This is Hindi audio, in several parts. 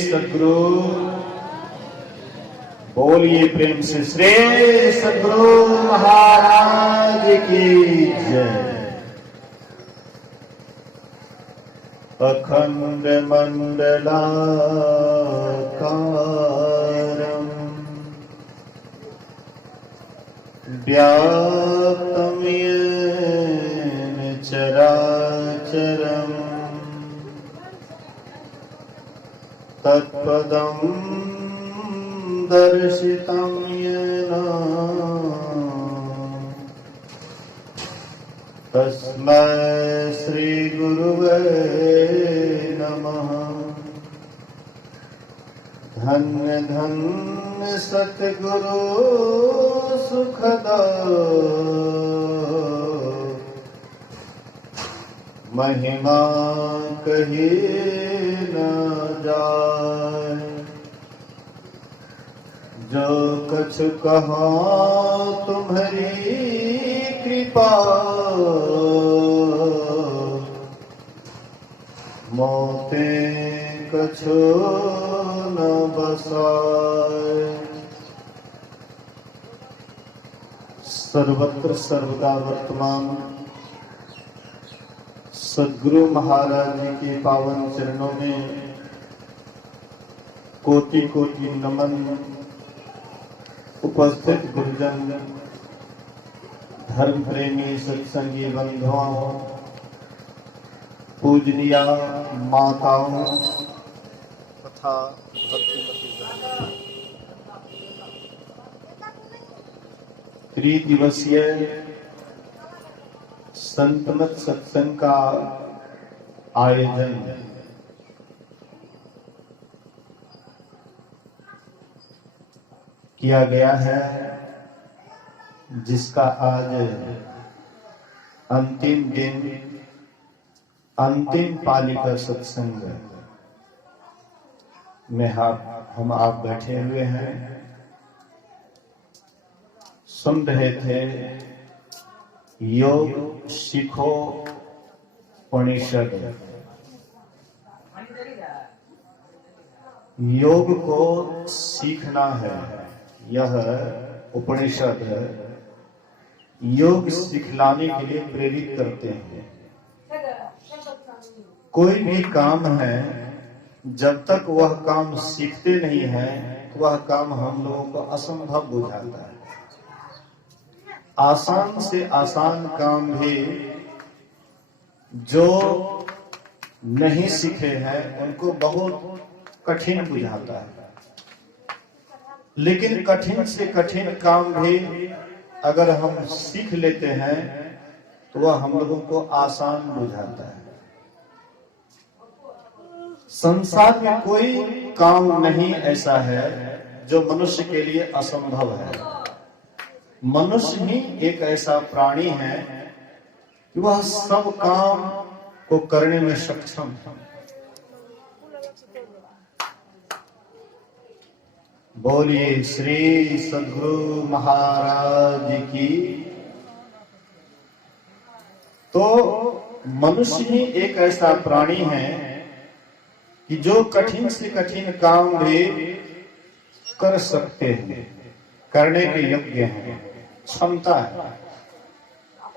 सद्गुरु बोलिए प्रेम से श्री सद्गुरु महाराज की जय। अखंड मंडलाकारं व्याप्तं येन चराचरम् तत्पदं दर्शितं येन तस्मै श्री गुरुवे नमः। धन्य धन्य सतगुरु सुखदा महिमा कही न जाए। जो कछ कहा तुम्हारी कृपा मोते कछु न बसाए। सर्वत्र सर्वदा वर्तमान सद्गुरु महाराज जी के पावन चरणों में कोटि कोटि नमन। उपस्थित गुरुजन, धर्म प्रेमी सत्संगी बंधुओं, पूजनीय माताओं तथा त्रिदिवसीय संतमत सत्संग का आयोजन किया गया है, जिसका आज अंतिम दिन, अंतिम पाली का सत्संग में हम आप बैठे हुए हैं। सुन रहे थे योग सीखो उपनिषद। योग को सीखना है, यह उपनिषद योग सिखलाने के लिए प्रेरित करते हैं। कोई भी काम है, जब तक वह काम सीखते नहीं है वह काम हम लोगों को असंभव बुझाता है। आसान से आसान काम भी जो नहीं सीखे हैं उनको बहुत कठिन बुझाता है, लेकिन कठिन से कठिन काम भी अगर हम सीख लेते हैं तो वह हम लोगों को आसान बुझाता है। संसार में कोई काम नहीं ऐसा है जो मनुष्य के लिए असंभव है। मनुष्य ही एक ऐसा प्राणी है कि वह सब काम को करने में सक्षम है। बोलिए श्री सद्गुरु महाराज की। तो मनुष्य ही एक ऐसा प्राणी है कि जो कठिन से कठिन काम भी कर सकते हैं, करने के योग्य हैं, क्षमता है।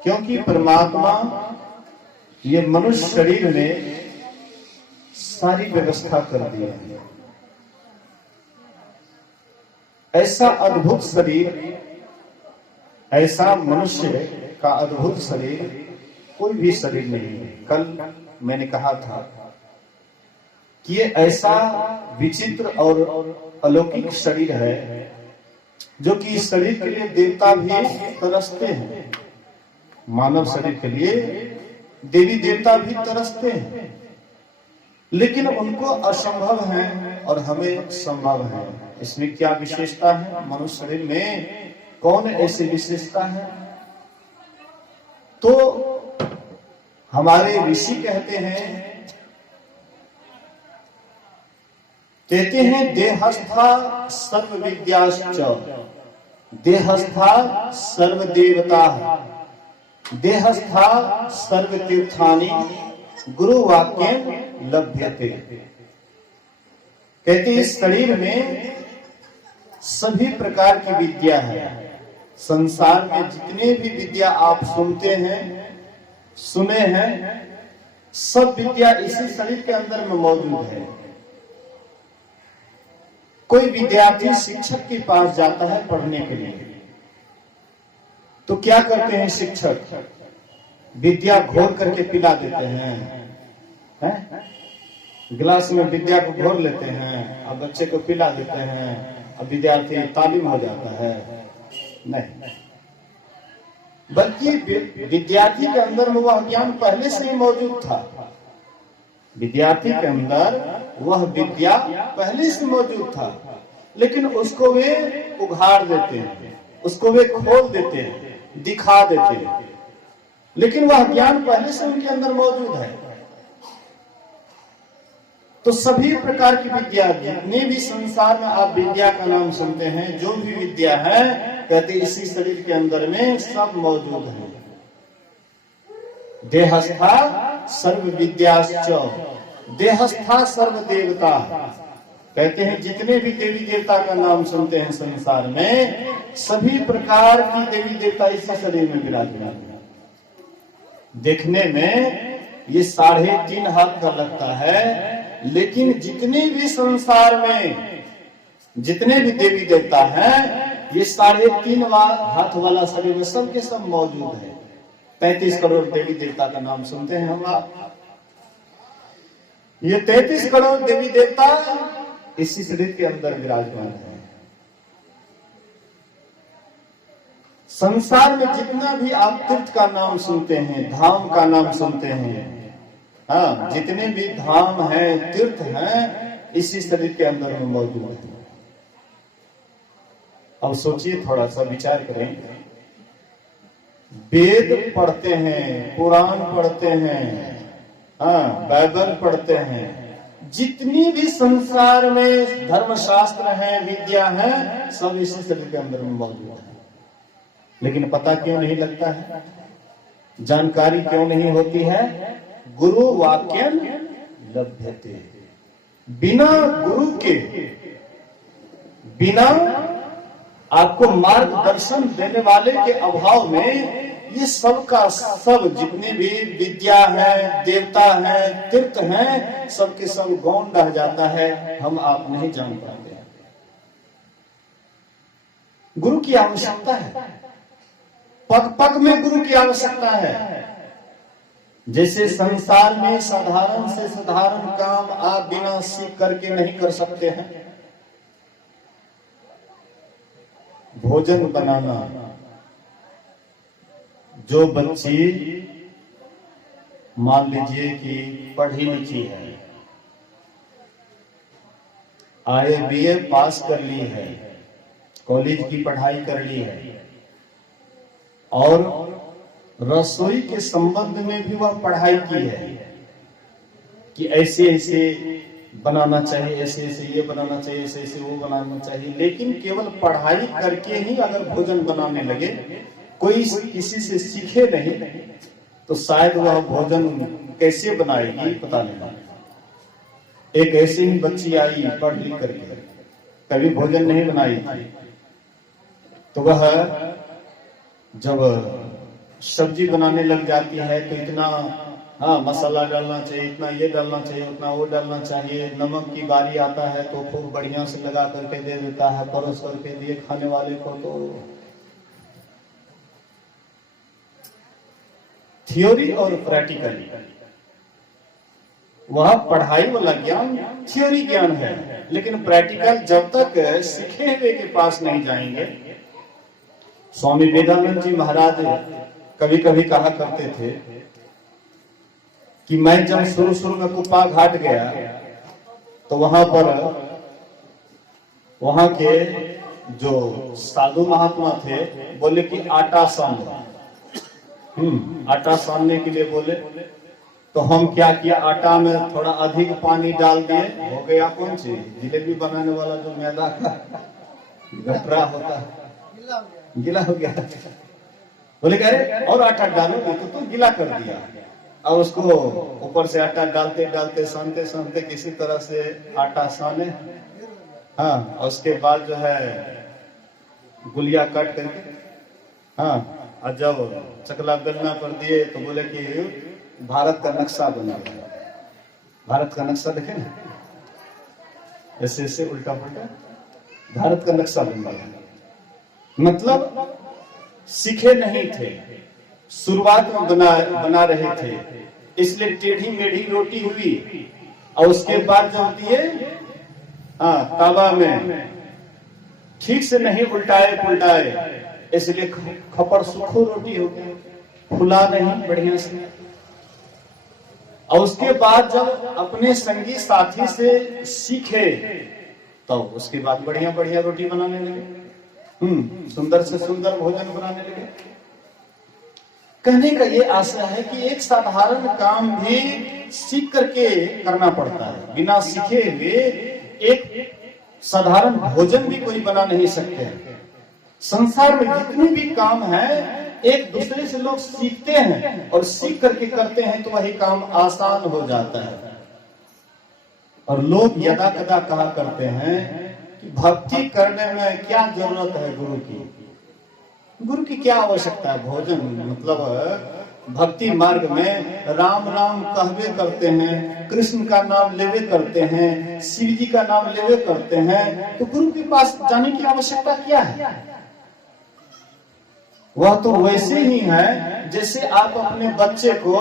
क्योंकि परमात्मा ये मनुष्य शरीर में सारी व्यवस्था कर दी है। ऐसा अद्भुत शरीर, ऐसा मनुष्य का अद्भुत शरीर कोई भी शरीर नहीं है। कल मैंने कहा था कि ये ऐसा विचित्र और अलौकिक शरीर है जो कि इस शरीर के लिए देवता भी तरसते हैं। मानव शरीर के लिए देवी देवता भी तरसते हैं, लेकिन उनको असंभव है और हमें संभव है। इसमें क्या विशेषता है? मनुष्य शरीर में कौन ऐसी विशेषता है? तो हमारे ऋषि कहते हैं देहस्था सर्व विद्याश्च, देहस्था सर्व देवता, देहस्था सर्व तीर्थानि गुरु वाक्यं लभ्यते। कहते इस शरीर में सभी प्रकार की विद्या है। संसार में जितने भी विद्या आप सुनते हैं, सुने हैं, सब विद्या इसी शरीर के अंदर में मौजूद है। कोई विद्यार्थी शिक्षक के पास जाता है पढ़ने के लिए, तो क्या करते हैं शिक्षक? विद्या घोर करके पिला देते हैं, गिलास में विद्या को घोर लेते हैं और बच्चे को पिला देते हैं, अब विद्यार्थी तालीम हो जाता है। नहीं, बल्कि विद्यार्थी के अंदर में वह ज्ञान पहले से ही मौजूद था। विद्यार्थी के अंदर वह विद्या पहले से मौजूद था, लेकिन उसको वे उघाड़ देते हैं, उसको वे खोल देते हैं, दिखा देते हैं, लेकिन वह ज्ञान पहले से उनके अंदर मौजूद है। तो सभी प्रकार की विद्या, जितने भी संसार में आप विद्या का नाम सुनते हैं, जो भी विद्या है, कहते इसी शरीर के अंदर में सब मौजूद है। देहस्था सर्व विद्याश्च देहस्था सर्व देवता। कहते हैं जितने भी देवी देवता का नाम सुनते हैं संसार में, सभी प्रकार की देवी देवता इसी शरीर में विराजमान है। देखने में ये 3.5 हाथ का लगता है, लेकिन जितने भी संसार में जितने भी देवी देवता हैं, ये 3.5 हाथ वाला शरीर में सबके सब मौजूद है। 33 करोड़ देवी देवता का नाम सुनते हैं हम आप। ये 33 करोड़ देवी देवता इसी शरीर के अंदर विराजमान है। संसार में जितना भी आप तीर्थ का नाम सुनते हैं, धाम का नाम सुनते हैं, हाँ, जितने भी धाम हैं, तीर्थ हैं, इसी शरीर के अंदर में मौजूद है। अब सोचिए, थोड़ा सा विचार करें। वेद पढ़ते हैं, पुराण पढ़ते हैं, हाँ, बाइबल पढ़ते हैं, जितनी भी संसार में धर्मशास्त्र हैं, विद्या है, सब इसी शरीर के अंदर में मौजूद है। लेकिन पता क्यों नहीं लगता है? जानकारी क्यों नहीं होती है? गुरु वाक्यम लभ्यते। बिना गुरु के, बिना आपको मार्गदर्शन देने वाले के अभाव में ये सब का सब जितने भी विद्या है, देवता है, तीर्थ हैं, सबके सब गौण रह जाता है, हम आप नहीं जान पाते हैं। गुरु की आवश्यकता है, पग पग में गुरु की आवश्यकता है। जैसे संसार में साधारण से साधारण काम आप बिना सीख करके नहीं कर सकते हैं। भोजन बनाना, जो बच्ची मान लीजिए कि पढ़ी लिखी है, IABA पास कर ली है, कॉलेज की पढ़ाई कर ली है, और रसोई के संबंध में भी वह पढ़ाई की है कि ऐसे ऐसे बनाना चाहिए, ऐसे ऐसे ये बनाना चाहिए, ऐसे ऐसे वो बनाना चाहिए। लेकिन केवल पढ़ाई करके ही अगर भोजन बनाने लगे, कोई किसी से सीखे नहीं, तो शायद वह भोजन कैसे बनाएगी पता नहीं। एक ऐसी ही बच्ची आई पढ़ लिख करके, कभी भोजन नहीं बनाई थी, तो वह जब सब्जी बनाने लग जाती है तो इतना, हाँ, मसाला डालना चाहिए, इतना ये डालना चाहिए, उतना वो डालना चाहिए। नमक की बारी आता है तो खूब बढ़िया से लगा करके दे देता है, परोस करके दिए खाने वाले को। तो थियोरी और प्रैक्टिकली, वह पढ़ाई वाला ज्ञान थियोरी ज्ञान है, लेकिन प्रैक्टिकल जब तक सीखे हुए के पास नहीं जाएंगे। स्वामी विवेकानंद जी महाराज कभी कभी कहा करते थे कि मैं जब शुरू शुरू में कुप्पा घाट गया तो वहां पर वहां के जो साधु महात्मा थे बोले कि आटा सान, आटा सानने के लिए बोले। तो हम क्या किया, आटा में थोड़ा अधिक पानी डाल दिए, हो गया कौन सी जिलेबी बनाने वाला जो मैदा का गठरा होता है, गिला हो गया। बोले कह रहे और आटा डालो, तो गीला कर दिया। और उसको ऊपर से आटा डालते डालते सानते सानते किसी तरह से आटा साने, हाँ, और उसके बाद जो है गुलिया काट करके, हाँ, और जब चकला बेलना पर दिए तो बोले कि भारत का नक्शा बन गया। भारत का नक्शा देखे ना, ऐसे ऐसे उल्टा पुल्टा भारत का नक्शा बन गया। मतलब सीखे नहीं थे, शुरुआत में बना रहे थे, इसलिए टेढ़ी मेढ़ी रोटी हुई। और उसके बाद जब दिए तावा में, ठीक से नहीं उल्टाए पुल्टाए, इसलिए खपर सुखो रोटी हो गई, फुला नहीं बढ़िया से। और उसके बाद जब अपने संगी साथी से सीखे तो उसके बाद बढ़िया बढ़िया रोटी बनाने लगे, सुंदर से सुंदर भोजन बनाने लगे। कहने का ये आशा है कि एक साधारण काम भी सीख करके करना पड़ता है। बिना सीखे हुए एक साधारण भोजन भी कोई बना नहीं सकते। संसार में जितने भी काम है एक दूसरे से लोग सीखते हैं और सीख करके करते हैं तो वही काम आसान हो जाता है। और लोग यदा कदा कहा करते हैं कि भक्ति करने में क्या जरूरत है गुरु की, गुरु की क्या आवश्यकता है। भोजन मतलब भक्ति मार्ग में राम राम कहवे करते हैं, कृष्ण का नाम लेवे करते हैं, शिव जी का नाम लेवे करते हैं, तो गुरु के पास जाने की आवश्यकता क्या है। वह तो वैसे ही है जैसे आप अपने बच्चे को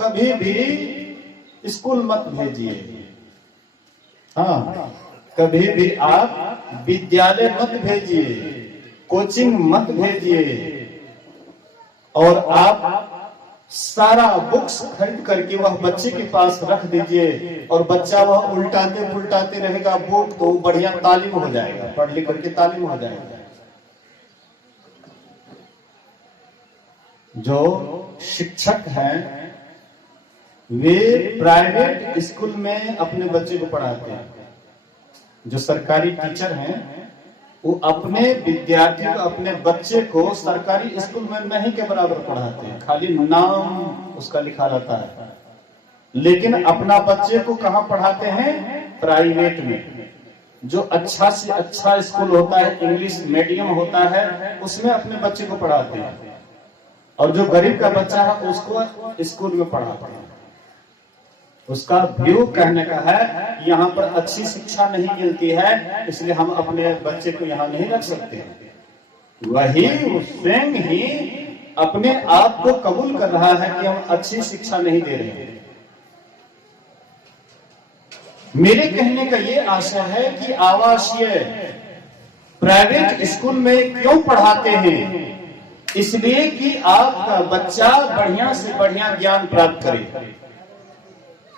कभी भी स्कूल मत भेजिए, हाँ, कभी भी आप विद्यालय मत भेजिए, कोचिंग मत भेजिए, और आप सारा बुक्स खरीद करके वह बच्चे के पास रख दीजिए और बच्चा वह उल्टाते पुल्टाते रहेगा बुक, तो बढ़िया तालीम हो जाएगा, पढ़ लिख करके तालीम हो जाएगा। जो शिक्षक हैं वे प्राइवेट स्कूल में अपने बच्चे को पढ़ाते हैं, जो सरकारी टीचर हैं वो अपने विद्यार्थियों को, अपने बच्चे को सरकारी स्कूल में नहीं के बराबर पढ़ाते हैं, खाली नाम उसका लिखा रहता है, लेकिन अपना बच्चे को कहाँ पढ़ाते हैं? प्राइवेट में। जो अच्छा से अच्छा स्कूल होता है, इंग्लिश मीडियम होता है, उसमें अपने बच्चे को पढ़ाते हैं, और जो गरीब का बच्चा है उसको स्कूल में पढ़ाते हैं। उसका व्यू कहने का है यहाँ पर अच्छी शिक्षा नहीं मिलती है, इसलिए हम अपने बच्चे को यहाँ नहीं रख सकते। वही स्वयं ही अपने आप को कबूल कर रहा है कि हम अच्छी शिक्षा नहीं दे रहे हैं। मेरे कहने का ये आशा है कि आवासीय प्राइवेट स्कूल में क्यों पढ़ाते हैं? इसलिए कि आपका बच्चा बढ़िया से बढ़िया ज्ञान प्राप्त करे।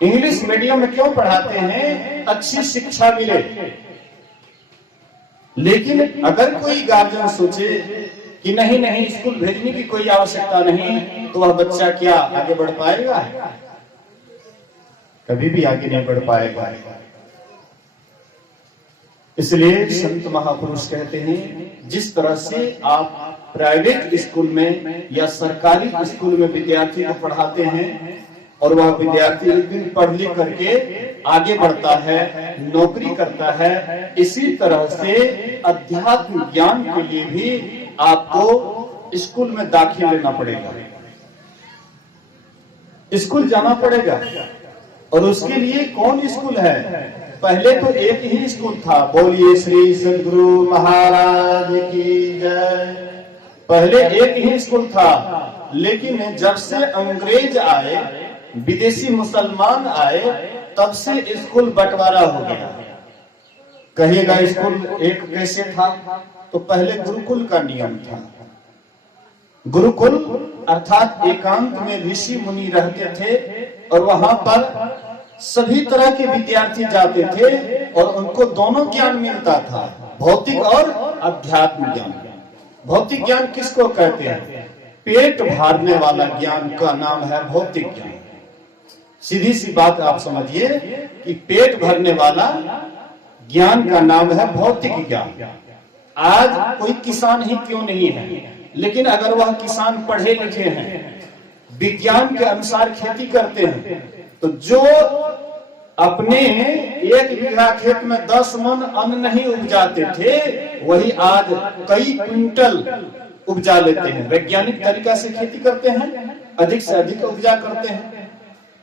इंग्लिश मीडियम में क्यों पढ़ाते हैं? अच्छी शिक्षा मिले। लेकिन अगर कोई गार्जियन सोचे कि नहीं नहीं स्कूल भेजने की कोई आवश्यकता नहीं, तो वह बच्चा क्या आगे बढ़ पाएगा? कभी भी आगे नहीं बढ़ पाएगा। इसलिए संत महापुरुष कहते हैं जिस तरह से आप प्राइवेट स्कूल में या सरकारी स्कूल में विद्यार्थी को पढ़ाते हैं और वह विद्यार्थी एक दिन पढ़ लिख करके आगे बढ़ता है, नौकरी करता है, इसी तरह से अध्यात्म ज्ञान के लिए भी आपको स्कूल में दाखिला लेना पड़ेगा, स्कूल जाना पड़ेगा। और उसके लिए कौन स्कूल है? पहले तो एक ही स्कूल था। बोलिए श्री सद्गुरु महाराज की जय। पहले एक ही स्कूल था, लेकिन जब से अंग्रेज आए, विदेशी मुसलमान आए, तब से स्कूल बंटवारा हो गया। कहिएगा स्कूल एक कैसे था? तो पहले गुरुकुल का नियम था। गुरुकुल अर्थात एकांत में ऋषि मुनि रहते थे और वहां पर सभी तरह के विद्यार्थी जाते थे और उनको दोनों ज्ञान मिलता था, भौतिक और अध्यात्म ज्ञान। भौतिक ज्ञान किसको कहते हैं? पेट भरने वाला ज्ञान का नाम है भौतिक ज्ञान। सीधी सी बात आप समझिए कि पेट भरने वाला ज्ञान का नाम है भौतिक ज्ञान। आज कोई किसान ही क्यों नहीं है, लेकिन अगर वह किसान पढ़े लिखे हैं, विज्ञान के अनुसार खेती करते हैं, तो जो अपने 1 बीघा खेत में 10 मन अन्न नहीं उपजाते थे, वही आज कई क्विंटल उपजा लेते हैं। वैज्ञानिक तरीका से खेती करते हैं, अधिक से अधिक उपजा करते हैं।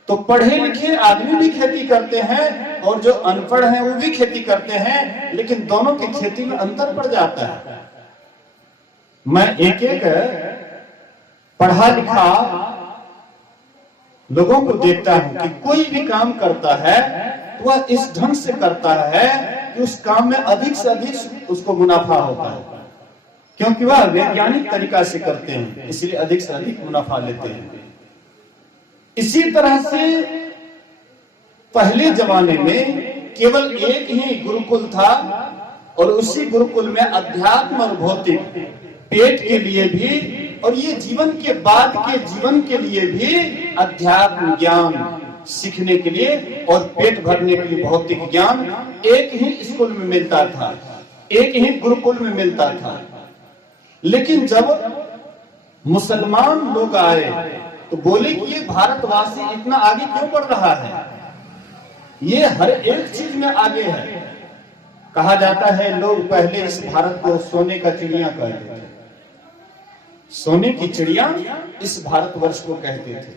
तो पढ़े लिखे आदमी भी खेती करते हैं और जो अनपढ़ हैं वो भी खेती करते हैं, लेकिन दोनों की खेती में अंतर पड़ जाता है। मैं एक एक पढ़ा लिखा लोगों को देखता हूं कि कोई भी काम करता है तो वह इस ढंग से करता है कि उस काम में अधिक से अधिक उसको मुनाफा होता है, क्योंकि वह वैज्ञानिक तरीका से करते हैं, इसलिए अधिक से अधिक मुनाफा लेते हैं। इसी तरह से पहले जमाने में केवल एक ही गुरुकुल था और उसी गुरुकुल में अध्यात्म और भौतिक, पेट के लिए भी और ये जीवन के बाद के जीवन के लिए भी अध्यात्म ज्ञान सीखने के लिए और पेट भरने के लिए भौतिक ज्ञान एक ही स्कूल में मिलता था, एक ही गुरुकुल में मिलता था। लेकिन जब मुसलमान लोग आए तो बोले कि ये भारतवासी इतना आगे क्यों बढ़ रहा है, ये हर एक चीज में आगे है। कहा जाता है लोग पहले इस भारत को सोने का चिड़िया कहते थे, सोने की चिड़िया इस भारतवर्ष को कहते थे।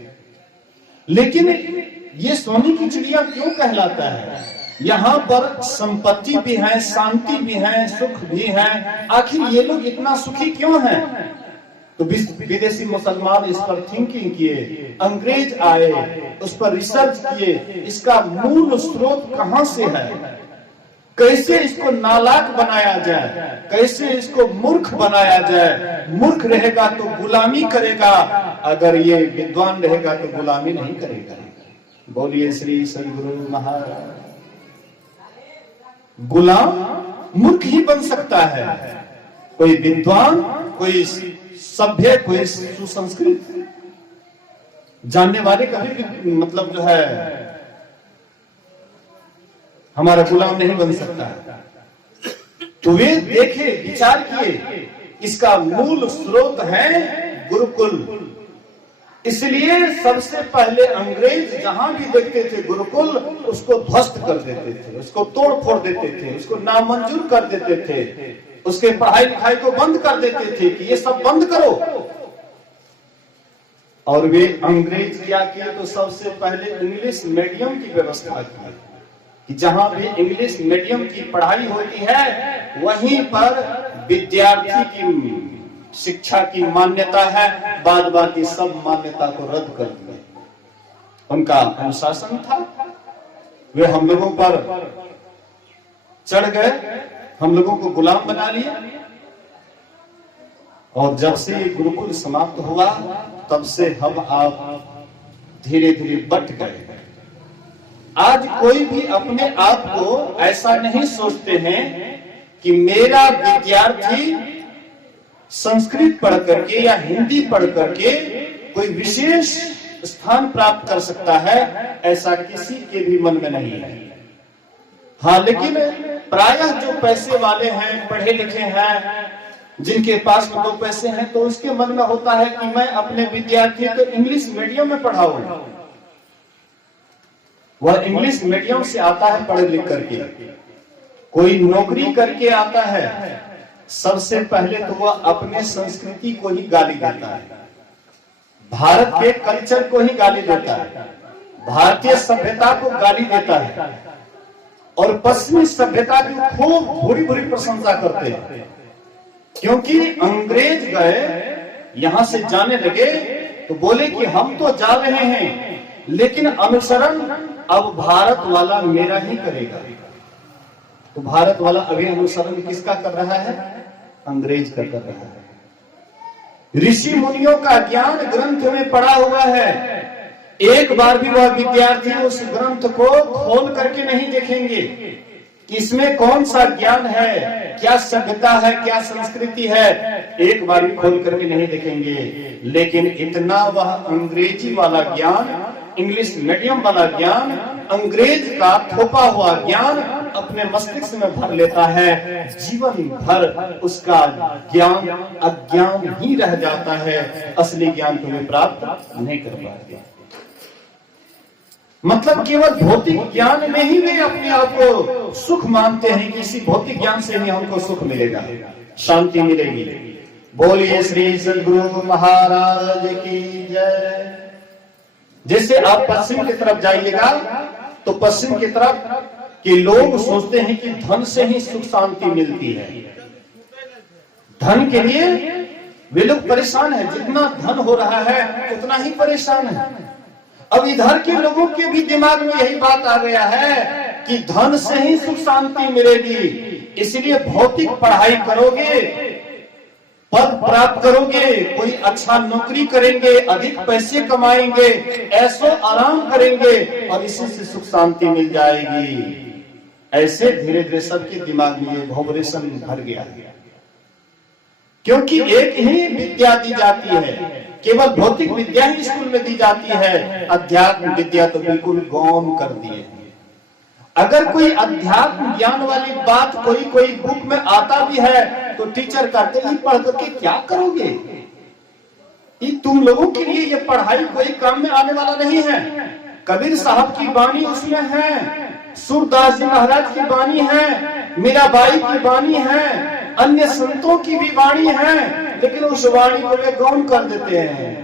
लेकिन ये सोने की चिड़िया क्यों कहलाता है? यहाँ पर संपत्ति भी है, शांति भी है, सुख भी है। आखिर ये लोग इतना सुखी क्यों हैं? तो विदेशी मुसलमान इस पर थिंकिंग किए, अंग्रेज आए, उस पर रिसर्च किए, इसका मूल स्रोत कहां से है, कैसे इसको नालायक बनाया जाए, कैसे इसको मूर्ख बनाया जाए। मूर्ख रहेगा तो गुलामी करेगा, अगर ये विद्वान रहेगा तो गुलामी नहीं करेगा। बोलिए श्री सद्गुरु महाराज। गुलाम मूर्ख ही बन सकता है, कोई विद्वान, कोई सभ्य, कोई सुसंस्कृत जानने वाले कभी भी मतलब जो है हमारा गुलाम नहीं बन सकता है। तो वे देखे, विचार किए, इसका मूल स्रोत है गुरुकुल। इसलिए सबसे पहले अंग्रेज जहां भी देखते थे गुरुकुल, उसको ध्वस्त कर देते थे, उसको तोड़ फोड़ देते थे, उसको नामंजूर कर देते थे, उसके पढ़ाई लिखाई को बंद कर देते थे कि ये सब बंद करो। और वे अंग्रेज क्या किए तो सबसे पहले इंग्लिश मीडियम की व्यवस्था की, कि जहां भी इंग्लिश मीडियम की पढ़ाई होती है वहीं पर विद्यार्थी की शिक्षा की मान्यता है, बाद बाकी सब मान्यता को रद्द कर दिया। उनका अनुशासन था, वे हम लोगों पर चढ़ गए, हम लोगों को गुलाम बना लिया। और जब से ये गुरुकुल समाप्त हुआ तब से हम आप धीरे धीरे बट गए। आज कोई भी अपने आप को ऐसा नहीं सोचते हैं कि मेरा विद्यार्थी संस्कृत पढ़ करके या हिंदी पढ़ करके कोई विशेष स्थान प्राप्त कर सकता है, ऐसा किसी के भी मन में नहीं है। हाँ, लेकिन प्रायः जो पैसे वाले हैं, पढ़े लिखे हैं, जिनके पास में 2 पैसे हैं, तो उसके मन में होता है कि मैं अपने विद्यार्थी को इंग्लिश मीडियम में पढ़ाऊं। वह इंग्लिश मीडियम से आता है पढ़ लिख करके, कोई नौकरी करके आता है, सबसे पहले तो वह अपने संस्कृति को ही गाली देता है, भारत के कल्चर को ही गाली देता है, भारतीय सभ्यता को गाली देता है और पश्चिमी सभ्यता की खूब बुरी बुरी प्रशंसा करते हैं। क्योंकि अंग्रेज गए, यहां से जाने लगे तो बोले कि हम तो जा रहे हैं, लेकिन अनुसरण अब भारत वाला मेरा ही करेगा। तो भारत वाला अभी अनुसरण किसका कर रहा है? अंग्रेज का कर रहा है। ऋषि मुनियों का ज्ञान ग्रंथ में पड़ा हुआ है, एक बार भी वह विद्यार्थी उस ग्रंथ को खोल करके नहीं देखेंगे कि इसमें कौन सा ज्ञान है, क्या सभ्यता है, क्या संस्कृति है, एक बार भी खोल करके नहीं देखेंगे। लेकिन इतना वह अंग्रेजी वाला ज्ञान, इंग्लिश मीडियम वाला ज्ञान, अंग्रेज का थोपा हुआ ज्ञान अपने मस्तिष्क में भर लेता है, जीवन भर उसका ज्ञान अज्ञान ही रह जाता है, असली ज्ञान को वे प्राप्त नहीं कर पाते। मतलब केवल भौतिक ज्ञान में ही वे अपने आप को सुख मानते हैं कि इसी भौतिक ज्ञान से ही हमको सुख मिलेगा, शांति मिलेगी। बोलिए श्री सद्गुरु महाराज की जय। जैसे आप पश्चिम की तरफ जाइएगा तो पश्चिम की तरफ के लोग सोचते हैं कि धन से ही सुख शांति मिलती है। धन के लिए वे लोग परेशान है, जितना धन हो रहा है उतना ही परेशान है। अब इधर के लोगों के भी दिमाग में यही बात आ गया है कि धन से ही सुख शांति मिलेगी, इसलिए भौतिक पढ़ाई करोगे, पद प्राप्त करोगे, कोई अच्छा नौकरी करेंगे, अधिक पैसे कमाएंगे, ऐसो आराम करेंगे और इसी से सुख शांति मिल जाएगी। ऐसे धीरे धीरे सबके दिमाग में ये वाइब्रेशन भर गया, क्योंकि एक ही विद्या दी जाती है, केवल भौतिक विद्या ही स्कूल में दी जाती है, अध्यात्म विद्या तो बिल्कुल गौण कर दिए। अगर कोई अध्यात्म ज्ञान वाली बात कोई बुक में आता भी है तो टीचर कहते हैं पढ़ करके क्या करोगे, ये तुम लोगों के लिए ये पढ़ाई कोई काम में आने वाला नहीं है। कबीर साहब की वाणी उसमें है, सूरदास जी महाराज की वाणी है, मीराबाई की वाणी है, अन्य संतों की भी वाणी है, लेकिन उस वाणी को वे गौण कर देते हैं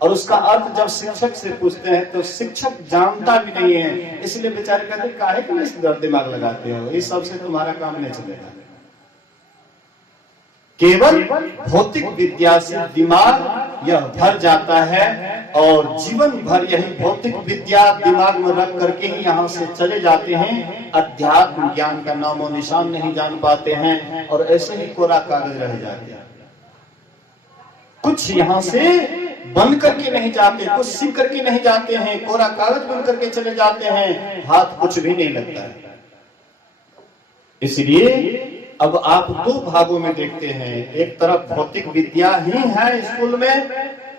और उसका अर्थ जब शिक्षक से पूछते हैं तो शिक्षक जानता भी नहीं है, इसलिए बेचारे कहते हैं काहे को इस दिमाग लगाते हो, इस सबसे तुम्हारा काम नहीं चलेगा। केवल भौतिक विद्या से दिमाग यह भर जाता है और जीवन भर यही भौतिक विद्या दिमाग में रख करके ही यहाँ से चले जाते हैं, अध्यात्म ज्ञान का नामो निशान नहीं जान पाते हैं और ऐसे ही कोरा कागज रह जाते हैं। कुछ यहाँ से बन करके नहीं जाते, कुछ सीख करके नहीं जाते हैं, कोरा कागज बन करके चले जाते हैं, हाथ कुछ भी नहीं लगता है। इसलिए अब आप दो भागों में देखते हैं, एक तरफ भौतिक विद्या ही है स्कूल में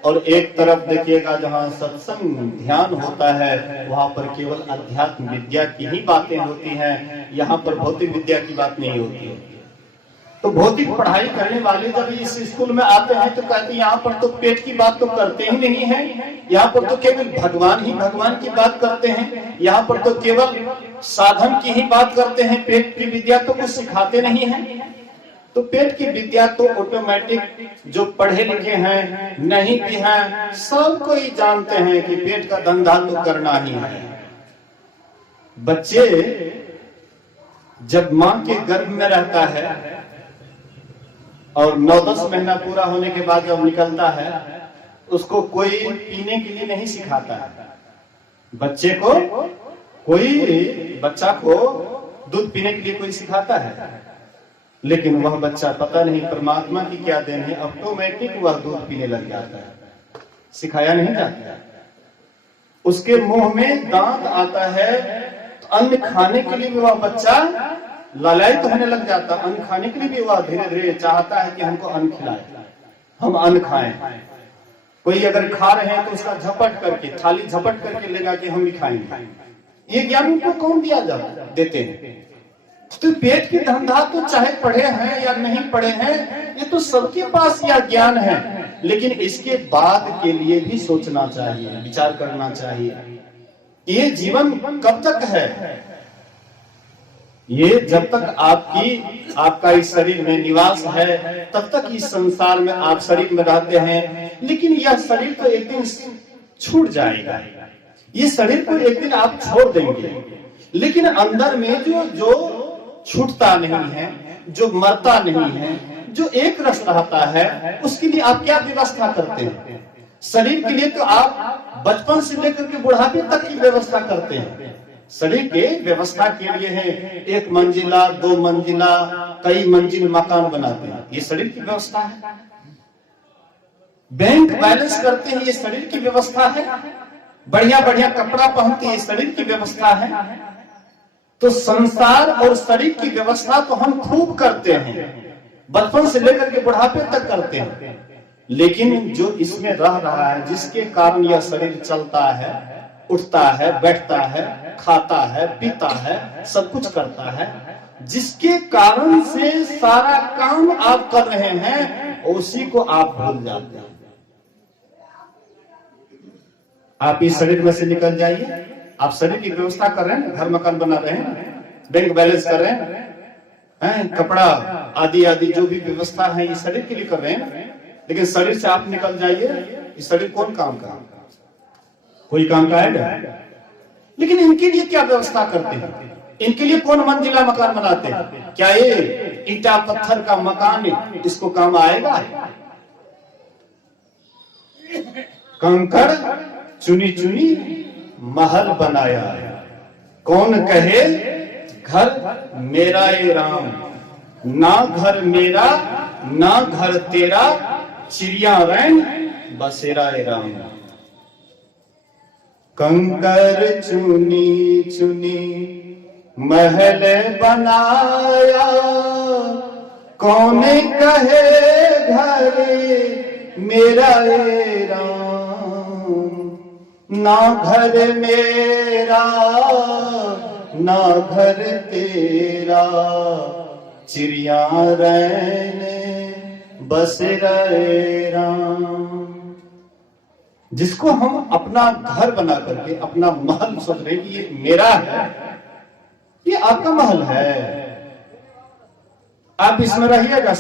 और एक तरफ देखिएगा जहाँ सत्संग ध्यान होता है वहां पर केवल अध्यात्म विद्या की ही बातें होती हैं, यहाँ पर भौतिक विद्या की बात नहीं होती है। तो भौतिक पढ़ाई करने वाले जब इस स्कूल में आते हैं तो कहते हैं यहाँ पर तो पेट की बात तो करते ही नहीं है, यहाँ पर तो केवल भगवान ही भगवान की बात करते हैं, यहाँ पर तो केवल साधन की ही बात करते हैं, पेट की विद्या तो कुछ सिखाते नहीं है। तो पेट की विद्या तो ऑटोमेटिक जो पढ़े लिखे हैं नहीं भी हैं सब कोई जानते हैं कि पेट का धंधा तो करना ही है। बच्चे जब माँ के गर्भ में रहता है और 9-10 महीना पूरा होने के बाद जब निकलता है उसको कोई पीने के लिए नहीं सिखाता है। बच्चे को बच्चा को दूध पीने के लिए कोई सिखाता है, लेकिन वह बच्चा पता नहीं परमात्मा की क्या देन है, ऑटोमेटिक वह दूध पीने लग जाता है, सिखाया नहीं जाता। उसके मुंह में दांत आता है तो अन्न खाने के लिए भी वह बच्चा लालायित होने लग जाता, अन्न खाने के लिए भी वह धीरे धीरे चाहता है कि हमको अन्न खिलाए, हम अन्न खाएं। कोई अगर खा रहे हैं तो उसका झपट करके थाली झपट करके लेगा कि हम भी खाएंगे। ये ज्ञान उनको कौन दिया देते हैं? तो पेट की धंधा तो चाहे पढ़े हैं या नहीं पढ़े हैं, ये तो सबके पास यह ज्ञान है, लेकिन इसके बाद के लिए भी सोचना चाहिए, विचार करना चाहिए। ये जीवन कब तक है? ये जब तक आपका इस शरीर में निवास है तब तक इस संसार में आप शरीर में रहते हैं, लेकिन यह शरीर तो एक दिन छूट जाएगा। ये शरीर को एक दिन आप छोड़ देंगे, लेकिन अंदर में जो छूटता नहीं है, जो मरता नहीं है, जो एक रस रहता है, उसके लिए आप क्या व्यवस्था करते हैं? शरीर के लिए तो आप बचपन से लेकर के बुढ़ापे तक की व्यवस्था करते हैं। शरीर के व्यवस्था के लिए है 1 मंजिला 2 मंजिला कई मंजिल मकान बनाते हैं, ये शरीर की व्यवस्था है। बैंक बैलेंस करते हैं, ये शरीर की व्यवस्था है। बढ़िया बढ़िया कपड़ा पहनते हैं, ये शरीर की व्यवस्था है। तो संसार और शरीर की व्यवस्था तो हम खूब करते हैं, बचपन से लेकर के बुढ़ापे तक करते हैं, लेकिन जो इसमें रह रहा है, जिसके कारण यह शरीर चलता है, उठता है, बैठता है, खाता है, पीता है, सब कुछ करता है, जिसके कारण से सारा काम आप कर रहे हैं, उसी को आप भूल जाते हैं। आप इस शरीर में से निकल जाइए। आप शरीर की व्यवस्था कर रहे हैं, घर मकान बना रहे हैं, बैंक बैलेंस कर रहे हैं, कपड़ा आदि आदि जो भी व्यवस्था है, ये शरीर के लिए कर रहे हैं। लेकिन शरीर से आप निकल जाइए, इस शरीर कौन काम का? कोई काम का है? लेकिन इनके लिए क्या व्यवस्था करते हैं? इनके लिए कौन मंजिला मकान बनाते हैं? क्या ये ईटा पत्थर का मकान इसको काम आएगा? कंकड़ चुनी चुनी महल बनाया, कौन कहे घर मेरा ए राम, ना घर मेरा ना घर तेरा, चिड़िया रैन बसेरा ए राम। कंकर चुनी चुनी महल बनाया, कौन कहे घर मेरा ए राम, ना घर मेरा ना घर तेरा, चिड़िया रहने बस रहे राम। जिसको हम अपना घर बना करके अपना महल सोच रहे कि ये मेरा है, ये आपका महल है, आप इसमें रहिएगा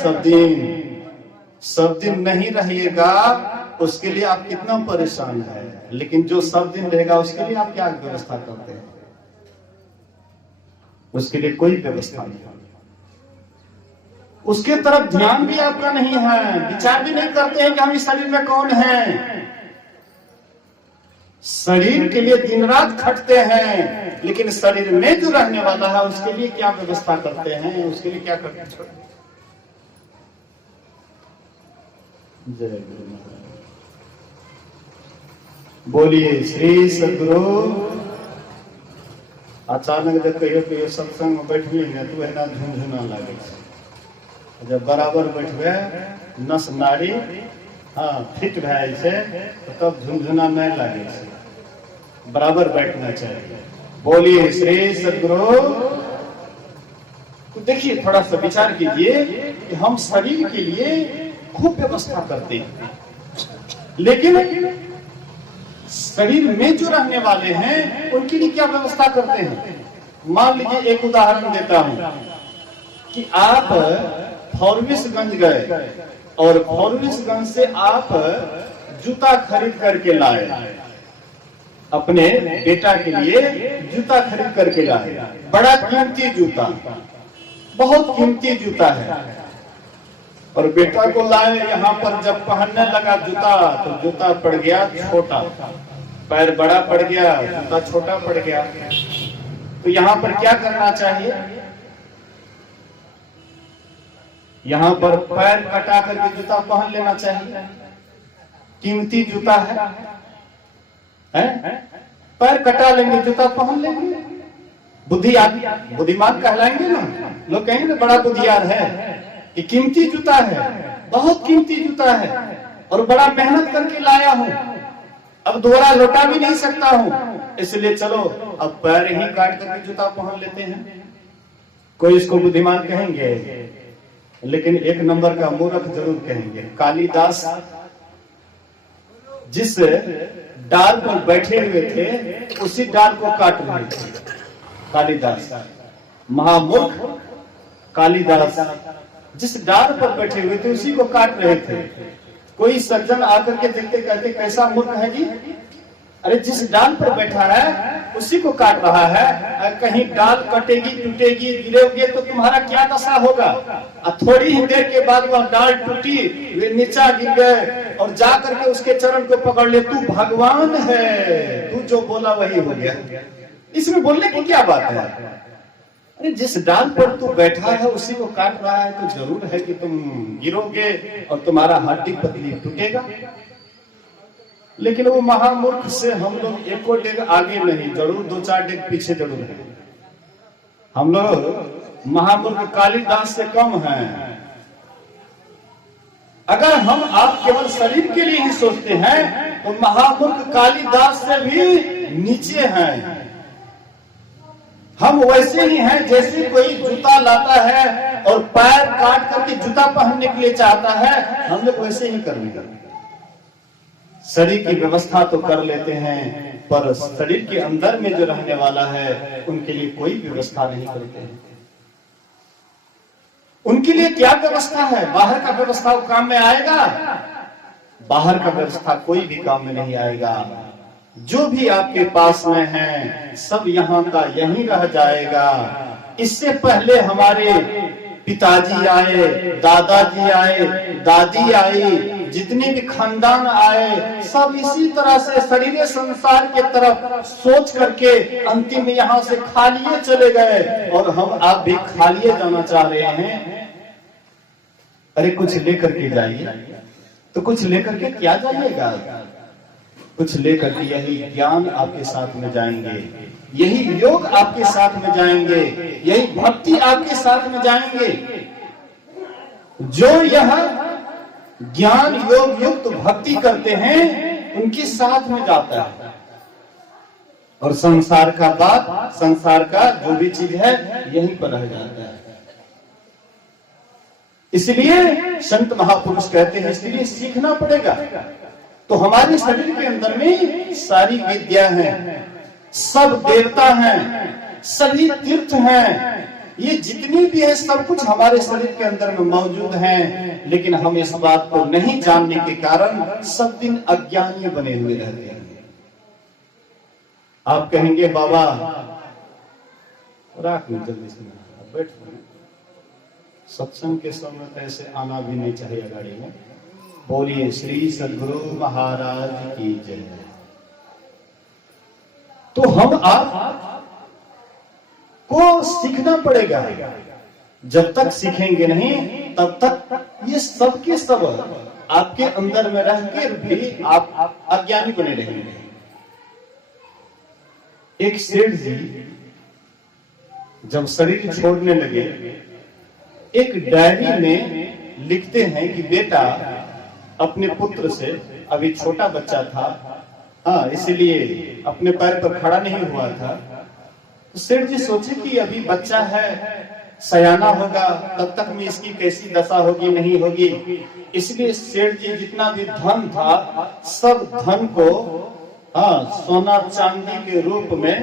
सब दिन नहीं रहिएगा, उसके लिए आप कितना परेशान है। लेकिन जो सब दिन रहेगा उसके लिए आप क्या व्यवस्था करते हैं? उसके लिए कोई व्यवस्था नहीं, उसके तरफ ध्यान भी आपका नहीं है, विचार भी नहीं करते हैं कि हम इस शरीर में कौन हैं। शरीर के लिए दिन रात खटते हैं, लेकिन शरीर में जो रहने वाला है उसके लिए क्या व्यवस्था करते हैं? उसके लिए क्या करते हैं? जय गुरु महाराज। बोलिए श्री सद्गुरु। अचानक जब कहियो सत्संग में बैठिए न तो एना झुनझुना लागे, जब बराबर बैठबे नस नाड़ी फिट भए छै तब झुनझुना नहीं लागे, बराबर बैठना चाहिए। बोलिए श्री सद्गुरु। तो देखिए, थोड़ा सा विचार कीजिए कि हम शरीर के लिए खूब व्यवस्था करते हैं, लेकिन शरीर में जो रहने वाले हैं उनके लिए क्या व्यवस्था करते हैं? मान लीजिए, एक उदाहरण देता हूं कि आप फॉरबिसगंज गए और फॉरबिसगंज से आप जूता खरीद करके लाए, अपने बेटा के लिए जूता खरीद करके लाए, बड़ा कीमती जूता, बहुत कीमती जूता है। और बेटा को लाए, यहाँ पर जब पहनने लगा जूता तो जूता पड़ गया छोटा, पैर बड़ा पड़ गया, जूता छोटा पड़ गया। तो यहाँ पर क्या करना चाहिए? यहाँ पर पैर कटा करके जूता पहन लेना चाहिए, कीमती जूता है? पैर कटा लेंगे, जूता पहन लेंगे, बुद्धिमान कहलाएंगे ना, लोग कहेंगे बड़ा बुद्धियार है, ये कीमती जूता है, बहुत कीमती जूता है और बड़ा मेहनत करके लाया हूं, अब दोबारा लौटा भी नहीं सकता हूं, इसलिए चलो अब पैर ही काट करके जूता पहन लेते हैं। कोई इसको बुद्धिमान कहेंगे, लेकिन एक नंबर का मूर्ख जरूर कहेंगे। कालिदास जिस डाल पर बैठे हुए थे उसी डाल को काट रहे थे। कालिदास, महामूर्ख कालिदास जिस डाल पर बैठे हुए थे उसी को काट रहे थे। कोई सज्जन आकर के देखते कहते कैसा मूर्ख है जी, अरे जिस डाल पर बैठा है उसी को काट रहा है, कहीं डाल कटेगी टूटेगी गिरोगे तो तुम्हारा क्या दशा होगा। थोड़ी ही देर के बाद वह डाल टूटी, वे नीचा गिर गए और जा करके उसके चरण को पकड़ ले, तू भगवान है, तू जो बोला वही हो गया। इसमें बोलने की क्या बात है? अरे जिस डाल पर तू बैठा है उसी को काट रहा है तो जरूर है कि तुम गिरोगे और तुम्हारा हड्डी पतली टूटेगा। लेकिन वो महामूर्ख से हम लोग एको डेग आगे नहीं, जरूर दो चार डेग पीछे जरूर है। हम लोग महामूर्ख कालिदास से कम हैं। अगर हम आप केवल शरीर के लिए ही सोचते हैं तो महामूर्ख कालिदास से भी नीचे हैं। हम वैसे ही हैं जैसे कोई जूता लाता है और पैर काट करके जूता पहनने के लिए चाहता है, हम लोग वैसे ही करने लगते। शरीर की व्यवस्था तो कर लेते हैं, पर शरीर के अंदर में जो रहने वाला है उनके लिए कोई व्यवस्था नहीं करते हैं। उनके लिए क्या व्यवस्था है? बाहर का व्यवस्था वो काम में आएगा? बाहर का व्यवस्था कोई भी काम में नहीं आएगा। जो भी आपके पास में है सब यहाँ का यहीं रह जाएगा। इससे पहले हमारे पिताजी आए, दादाजी आए, दादी आई, जितने भी खानदान आए, सब इसी तरह से शरीर संसार के तरफ सोच करके अंतिम में यहाँ से खालिए चले गए, और हम आप भी खालिए जाना चाह रहे हैं। अरे कुछ लेकर के जाइए। तो कुछ लेकर के क्या जाइएगा? कुछ लेकर के यही ज्ञान आपके साथ में जाएंगे, यही योग आपके साथ में जाएंगे, यही भक्ति आपके साथ में जाएंगे। जो यह ज्ञान योग युक्त भक्ति करते हैं उनके साथ में जाता है। और संसार का बात, संसार का जो भी चीज है यहीं पर रह जाता है। इसलिए संत महापुरुष कहते हैं इसलिए सीखना पड़ेगा। तो हमारे शरीर के अंदर में सारी विद्या है, सब देवता हैं, सभी तीर्थ हैं, ये जितनी भी है सब कुछ हमारे शरीर के अंदर में मौजूद हैं। लेकिन हम इस बात को नहीं जानने के कारण सब दिन अज्ञानी बने हुए रहते हैं। आप कहेंगे बाबा राख में जल्दी से बैठ, सत्संग के समय तो ऐसे आना भी नहीं चाहिए गाड़ी में। बोलिए श्री सद्गुरु महाराज की जय। तो हम आप को सीखना पड़ेगा। जब तक सीखेंगे नहीं तब तक ये सब के सब आपके अंदर में रह के भी आप अज्ञानी बने रहेंगे। एक सेठ जी जब शरीर छोड़ने लगे, एक डायरी में लिखते हैं कि बेटा अपने पुत्र से, अभी छोटा बच्चा था, हाँ इसलिए अपने पैर पर खड़ा नहीं हुआ था, तो सेठ जी सोचे कि अभी बच्चा है, सयाना होगा, तब तक में इसकी कैसी दशा होगी नहीं होगी। इसलिए सेठ जी जितना भी धन था सब धन को सोना चांदी के रूप में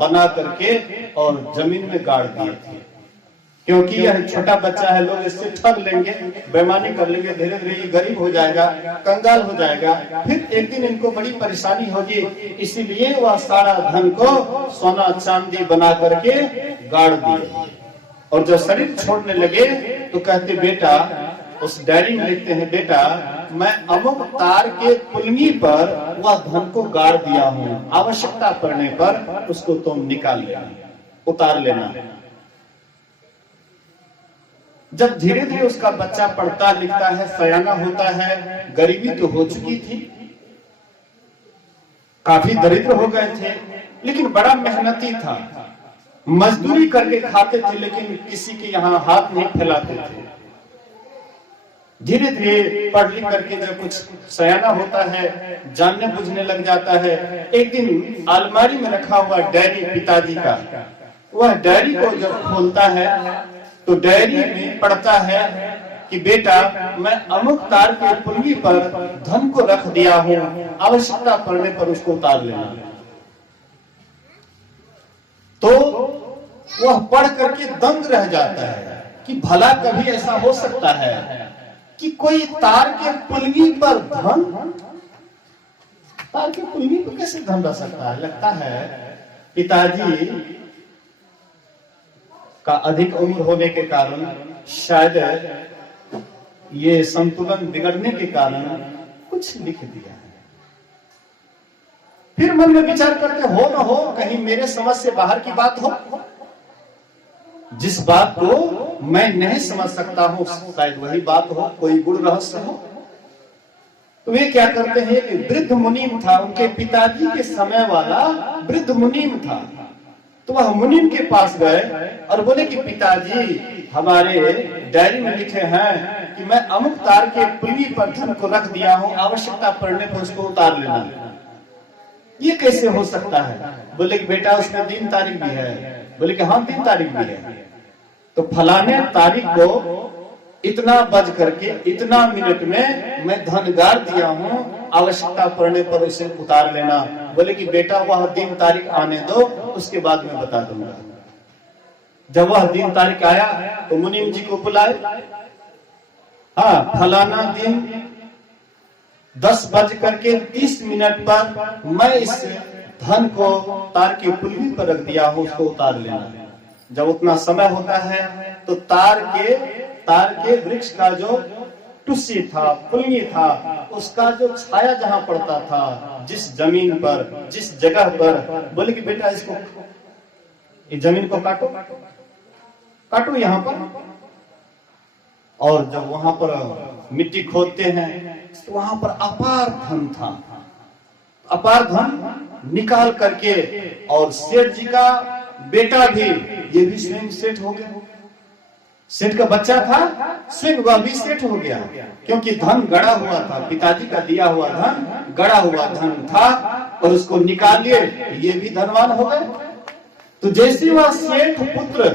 बना करके और जमीन में गाड़ दिए थे। क्योंकि यह छोटा बच्चा है, लोग इससे ठग लेंगे, बेईमानी कर लेंगे, धीरे धीरे ये गरीब हो जाएगा, कंगाल हो जाएगा, फिर एक दिन इनको बड़ी परेशानी होगी। इसीलिए वह सारा धन को सोना चांदी बना करके गाड़ दिए। और जब शरीर छोड़ने लगे तो कहते बेटा, उस डायरी में लिखते हैं बेटा मैं अमुक तार के पुलनी पर वह धन को गाड़ दिया हूँ, आवश्यकता पड़ने पर उसको तुम निकाल लेना, उतार लेना। जब धीरे धीरे उसका बच्चा पढ़ता लिखता है, सयाना होता है, गरीबी तो हो चुकी थी, काफी दरिद्र हो गए थे, लेकिन बड़ा मेहनती था, मजदूरी करके खाते थे, लेकिन किसी के यहाँ हाथ नहीं फैलाते थे। धीरे धीरे पढ़ लिख करके जब कुछ सयाना होता है, जानने बुझने लग जाता है, एक दिन अलमारी में रखा हुआ डायरी पिताजी का, वह डायरी को जब खोलता है तो डायरी में पढ़ता है कि बेटा मैं अमुक तार के पुलगी पर धन को रख दिया हूँ, आवश्यकता पड़ने पर उसको उतार लेना। तो वह पढ़ करके दंग रह जाता है कि भला कभी ऐसा हो सकता है कि कोई तार के पुलगी पर धन, तार के पुलगी पर कैसे धन रह सकता है। लगता है पिताजी का अधिक उम्र होने के कारण, शायद ये संतुलन बिगड़ने के कारण कुछ लिख दिया है। फिर मन में विचार करके हो न हो कहीं मेरे समझ से बाहर की बात हो, जिस बात को मैं नहीं समझ सकता हूं शायद वही बात हो, कोई गुड़ रहस्य हो। तो वे क्या करते हैं, वृद्ध मुनीम था, उनके पिताजी के समय वाला वृद्ध मुनीम था, तो वह मुनीम के पास गए और बोले कि पिताजी हमारे डायरी में लिखे हैं कि मैं अमुक तार के पुली पर धन को रख दिया हूं, आवश्यकता पड़ने पर उसको उतार लेना। ये कैसे हो सकता है? बोले कि बेटा उसमें 3 तारीख भी है। बोले कि हाँ 3 तारीख भी है। तो फलाने तारीख को इतना बज करके इतना मिनट में मैं धन गाड़ दिया हूँ, आवश्यकता पड़ने पर उसे उतार लेना। बोले कि बेटा वह दिन तारीख आने दो, उसके बाद मैं बता दूंगा। जब वह दिन तारीख आया तो मुनीम जी को बुलाए। हाँ, फलाना दिन 10:30 पर मैं इस धन को तार की पुल्ली पर रख दिया हूँ, उसको उतार लेना। जब उतना समय होता है तो तार के वृक्ष का जो टुस्सी था, पुल्ली था, उसका जो छाया जहां पड़ता था, जिस जमीन पर, जिस जगह पर, बोले कि बेटा इसको, इस जमीन को काटो यहाँ पर। और जब वहां पर मिट्टी खोदते हैं तो वहां पर अपार धन था। अपार धन निकाल करके, और सेठ जी का बेटा भी, ये भी स्वयं सेठ हो गया। सेठ का बच्चा था, स्वयं वह भी सेठ हो गया, क्योंकि धन गड़ा हुआ था, पिताजी का दिया हुआ धन गड़ा हुआ धन था, और उसको निकाल लिए, ये भी धनवान हो गए। तो जैसे वह सेठ पुत्र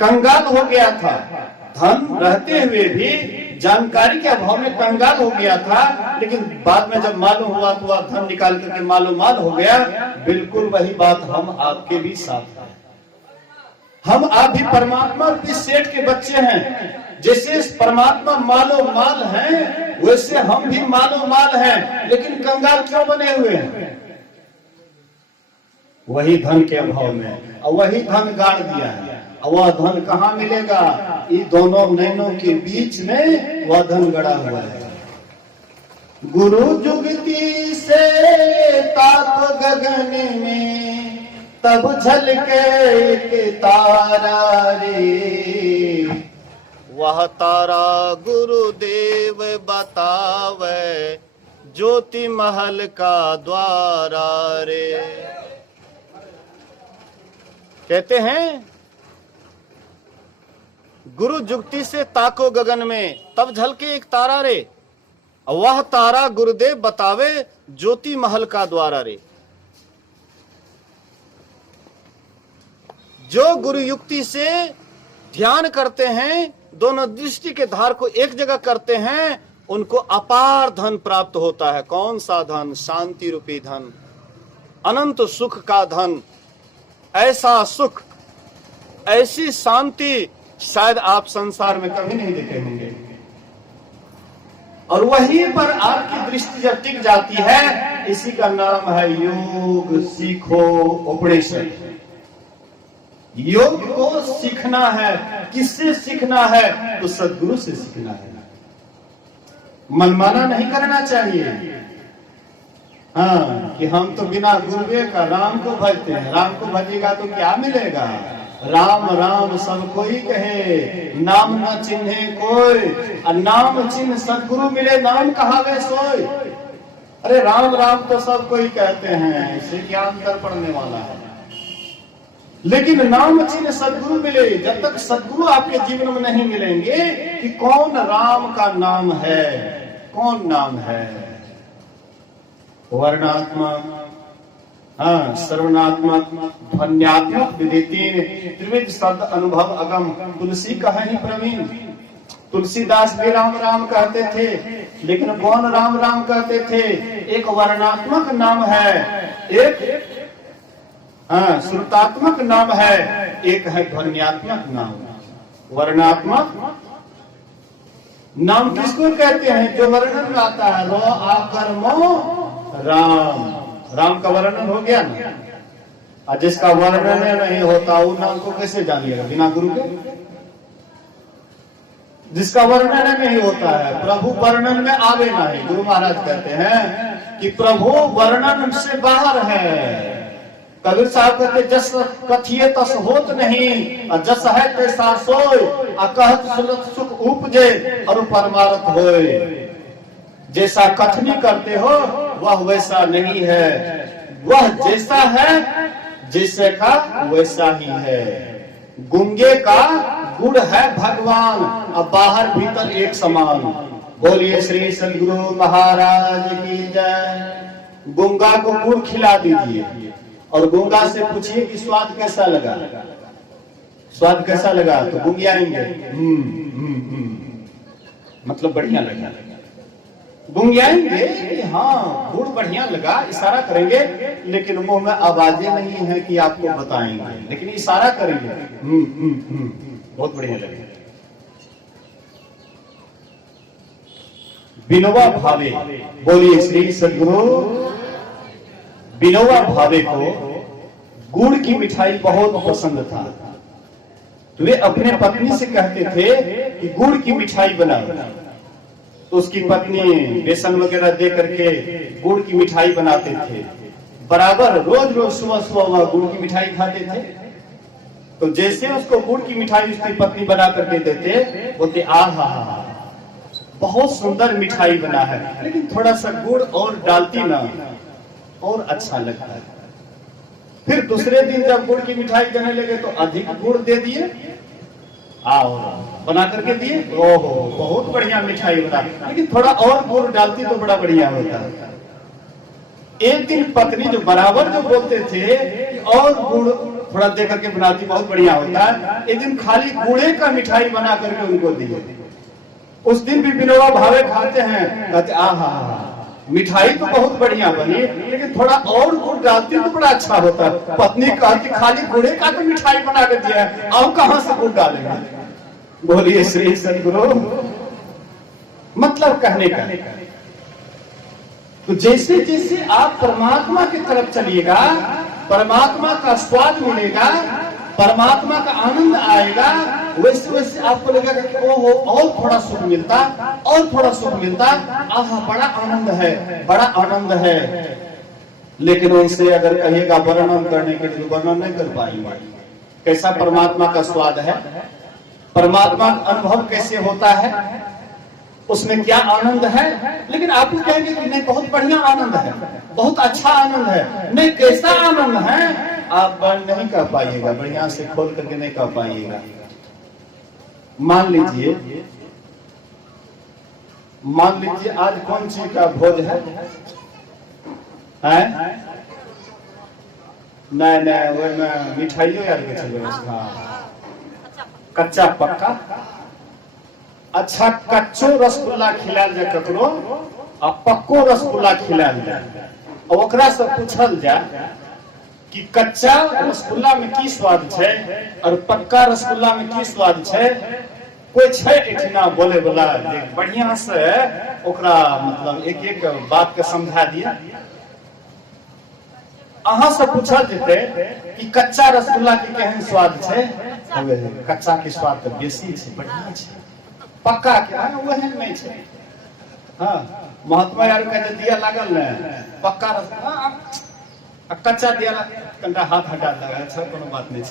कंगाल हो गया था, धन रहते हुए भी जानकारी के अभाव में कंगाल हो गया था, लेकिन बाद में जब मालूम हुआ तो वह धन निकाल करके मालो माल हो गया। बिल्कुल वही बात हम आपके भी साथ है। हम आप भी परमात्मा रूपी सेठ के बच्चे हैं। जैसे परमात्मा मालो माल हैं, वैसे हम भी मालो माल हैं, लेकिन कंगाल क्यों बने हुए हैं? वही धन के अभाव में, और वही धन गाड़ दिया है। और वह धन कहाँ मिलेगा? ये दोनों नैनों के बीच में वह धन गड़ा हुआ है। गुरु जुगती से ताप गगन में, तब झलके एक तारा रे, वह तारा गुरुदेव बतावे, ज्योति महल का द्वारा रे। कहते हैं गुरु जुगती से ताको गगन में, तब झलके एक तारा रे, वह तारा गुरुदेव बतावे, ज्योति महल का द्वारा रे। जो गुरु युक्ति से ध्यान करते हैं, दोनों दृष्टि के धार को एक जगह करते हैं, उनको अपार धन प्राप्त होता है। कौन सा धन? शांति रूपी धन, अनंत सुख का धन। ऐसा सुख, ऐसी शांति शायद आप संसार में कभी नहीं देखे होंगे। और वहीं पर आपकी दृष्टि जब टिक जाती है, इसी का नाम है योग सीखो उपनिषद। योग को सीखना है। किससे सीखना है? तो सद्गुरु से सीखना है। मनमाना नहीं करना चाहिए। हाँ, कि हम तो बिना गुरुवे का राम को भजते हैं। राम को भजेगा तो क्या मिलेगा? राम राम सब कोई कहे, नाम न चिन्हे कोई, नाम चिन्ह सद्गुरु मिले, नाम कहावे सोई। अरे राम राम तो सब कोई कहते हैं, इससे क्या अंतर पड़ने वाला है? लेकिन नाम चिन्ह सद्गुरु मिले। जब तक सद्गुरु आपके जीवन में नहीं मिलेंगे कि कौन राम का नाम है, कौन नाम है? वर्णात्मक, हाँ, श्रवणात्मक, ध्वन्यात्मक, विदितीन, त्रिविध शब्द अनुभव अगम। तुलसी कहे ही प्रवीण। तुलसीदास भी राम राम कहते थे, लेकिन कौन राम राम कहते थे? एक वर्णात्मक नाम है, एक हाँ श्रुतात्मक नाम है, एक है ध्वन्यात्मक नाम। वर्णात्मक नाम किसको कहते हैं? जो वर्णन में आता है, रो आकर मो राम। राम का वर्णन हो गया ना, और जिसका वर्णन नहीं होता वो नाम को कैसे जानिएगा बिना गुरु के? जिसका वर्णन नहीं होता है, प्रभु वर्णन में आवे नहीं। गुरु महाराज कहते हैं कि प्रभु वर्णन से बाहर है। कबीर साहब कहते जस कथिए तस होत नहीं, और जस है तैसा सोय, कहत सुलत सुख उपजे और परमारथ होय। जैसा कथनी करते हो वह वैसा नहीं है, वह जैसा है जैसे का वैसा ही है। गुंगे का गुड़ है भगवान, अब बाहर भीतर एक समान। बोलिए श्री सद्गुरु महाराज की जय। गूंगा को गुड़ खिला दीजिए और गूंगा से पूछिए कि स्वाद कैसा लगा, स्वाद कैसा लगा, तो गुंगियाएंगे मतलब बढ़िया लगा, गुंगियाएंगे कि हाँ गुड़ बढ़िया लगा, इशारा करेंगे, लेकिन मुंह में आवाजें नहीं है कि आपको बताएंगे, लेकिन इशारा करेंगे बहुत बढ़िया लगे। विनोबा भावे, बोलिए श्री सद्गुरु। विनोबा भावे को गुड़ की मिठाई बहुत पसंद था, तो वे अपने पत्नी से कहते थे कि गुड़ की मिठाई बनाओ, तो उसकी पत्नी बेसन वगैरह दे करके गुड़ की मिठाई बनाते थे, बराबर रोज रोज सुबह सुबह वह गुड़ की मिठाई खाते थे। तो जैसे उसको गुड़ की मिठाई उसकी पत्नी बना करके देते, बोलते आहा बहुत सुंदर मिठाई बना है, लेकिन थोड़ा सा गुड़ और डालती ना और अच्छा लगता है। फिर दूसरे दिन जब गुड़ की मिठाई देने लगे तो अधिक गुड़ दे दिए, आओ बना करके दिए, ओहो बहुत बढ़िया मिठाई बना, लेकिन थोड़ा और गुड़ डालती तो बड़ा बढ़िया होता। एक दिन पत्नी जो बराबर जो बोलते थे कि और गुड़ थोड़ा दे करके बनाती बहुत बढ़िया होता है, एक दिन खाली गुड़े का मिठाई बना करके उनको दिए। उस दिन भी विनोबा भावे खाते हैं, कहते आहा मिठाई तो बहुत बढ़िया बनी, लेकिन थोड़ा और गुड़ डालती तो बड़ा अच्छा होता। पत्नी कहती खाली गुड़े का तो मिठाई बना के दिया है, अब कहां से गुड़ डालेंगे। बोलिए श्री सद्गुरु। मतलब कहने का तो जैसे जैसे आप परमात्मा की तरफ चलिएगा, परमात्मा का स्वाद मिलेगा, परमात्मा का आनंद आएगा, वैसे वैसे आपको लगेगा कि ओहो और थोड़ा सुख मिलता, और थोड़ा सुख मिलता, आहा बड़ा आनंद है, बड़ा आनंद है। लेकिन उनसे अगर कहिएगा वर्णन करने के लिए वर्णन नहीं कर पाएंगे कैसा परमात्मा का स्वाद है, परमात्मा का अनुभव कैसे होता है, उसमें क्या आनंद है। लेकिन आप कहेंगे कि नहीं बहुत बढ़िया आनंद है, बहुत अच्छा आनंद है, नहीं कैसा आनंद है, आप नहीं कह पाइएगा, बढ़िया से खोल करके नहीं कह पाइएगा। मान लीजिए आज कौन चीज का भोज है? नहीं वो में मिठाइयों यार के चल कच्चा पक्का। अच्छा कच्चो रसगुल्ला खिलाल जाए ककरो आ पक्को रसगुल्ला खिलाल जाए और ओकरा से पूछल जाए कि कच्चा रसगुल्ला में की स्वाद है और पक्का रसगुल्ला में की स्वाद है। कोई छे एठिना बोले वाला बढ़िया से ओकरा मतलब एक एक बात के समझा दिया। अहाँ से पूछल जेते कि कच्चा रसगुल्ला के केहन स्वाद है, कच्चा के स्वाद तो बेसी है, बढ़िया है, पक्का के वहन नहीं है। हाँ महात्मा यार का दिया लागल न पक्का रसगुल्ला, कच्चा दिया कंटा हाथ हटा लगा, अच्छा कोनो बात नहीं है।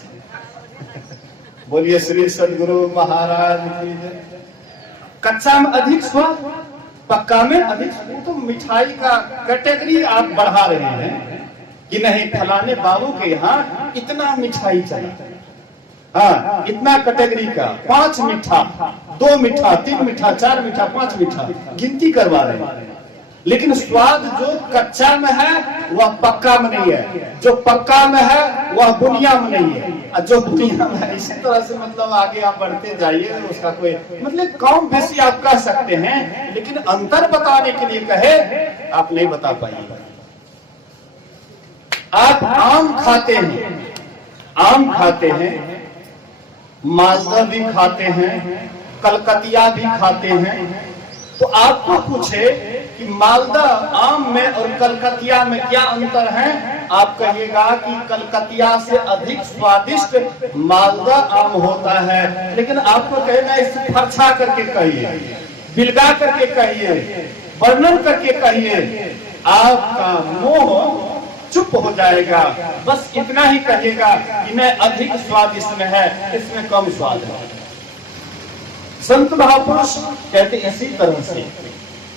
बोलिए श्री सद्गुरु महाराज की जय। कच्चा में अधिक स्वाद, पक्का में अधिक, तो मिठाई का कैटेगरी आप बढ़ा रहे हैं कि नहीं फलाने बाबू के यहाँ इतना मिठाई चला, हाँ इतना कैटेगरी का 5 मीठा, 2 मीठा, 3 मीठा, 4 मीठा, 5 मीठा गिनती करवा रहे हैं। लेकिन स्वाद जो कच्चा में है वह पक्का में नहीं है, जो पक्का में है वह बुनिया में नहीं है, और जो बुनिया में है। इसी तरह से मतलब आगे आप बढ़ते जाइए, उसका कोई मतलब कम बेसी आप कह सकते हैं, लेकिन अंतर बताने के लिए कहे आप नहीं बता पाइएगा। आप आम खाते हैं, आम खाते हैं, मालदा भी खाते हैं, कलकतिया भी खाते हैं, तो आपको पूछे कि मालदा आम में और कलकतिया में क्या अंतर है, आप कहिएगा कि कलकतिया से अधिक स्वादिष्ट मालदा आम होता है। लेकिन आपको कहना इसे फरछा करके कहिए, बिलगा करके कहिए, वर्णन करके कहिए, आपका मोह चुप हो जाएगा। बस इतना ही कहिएगा कि नहीं अधिक स्वाद इसमें है, इसमें कम स्वाद है। संत महापुरुष कहते इसी तरह से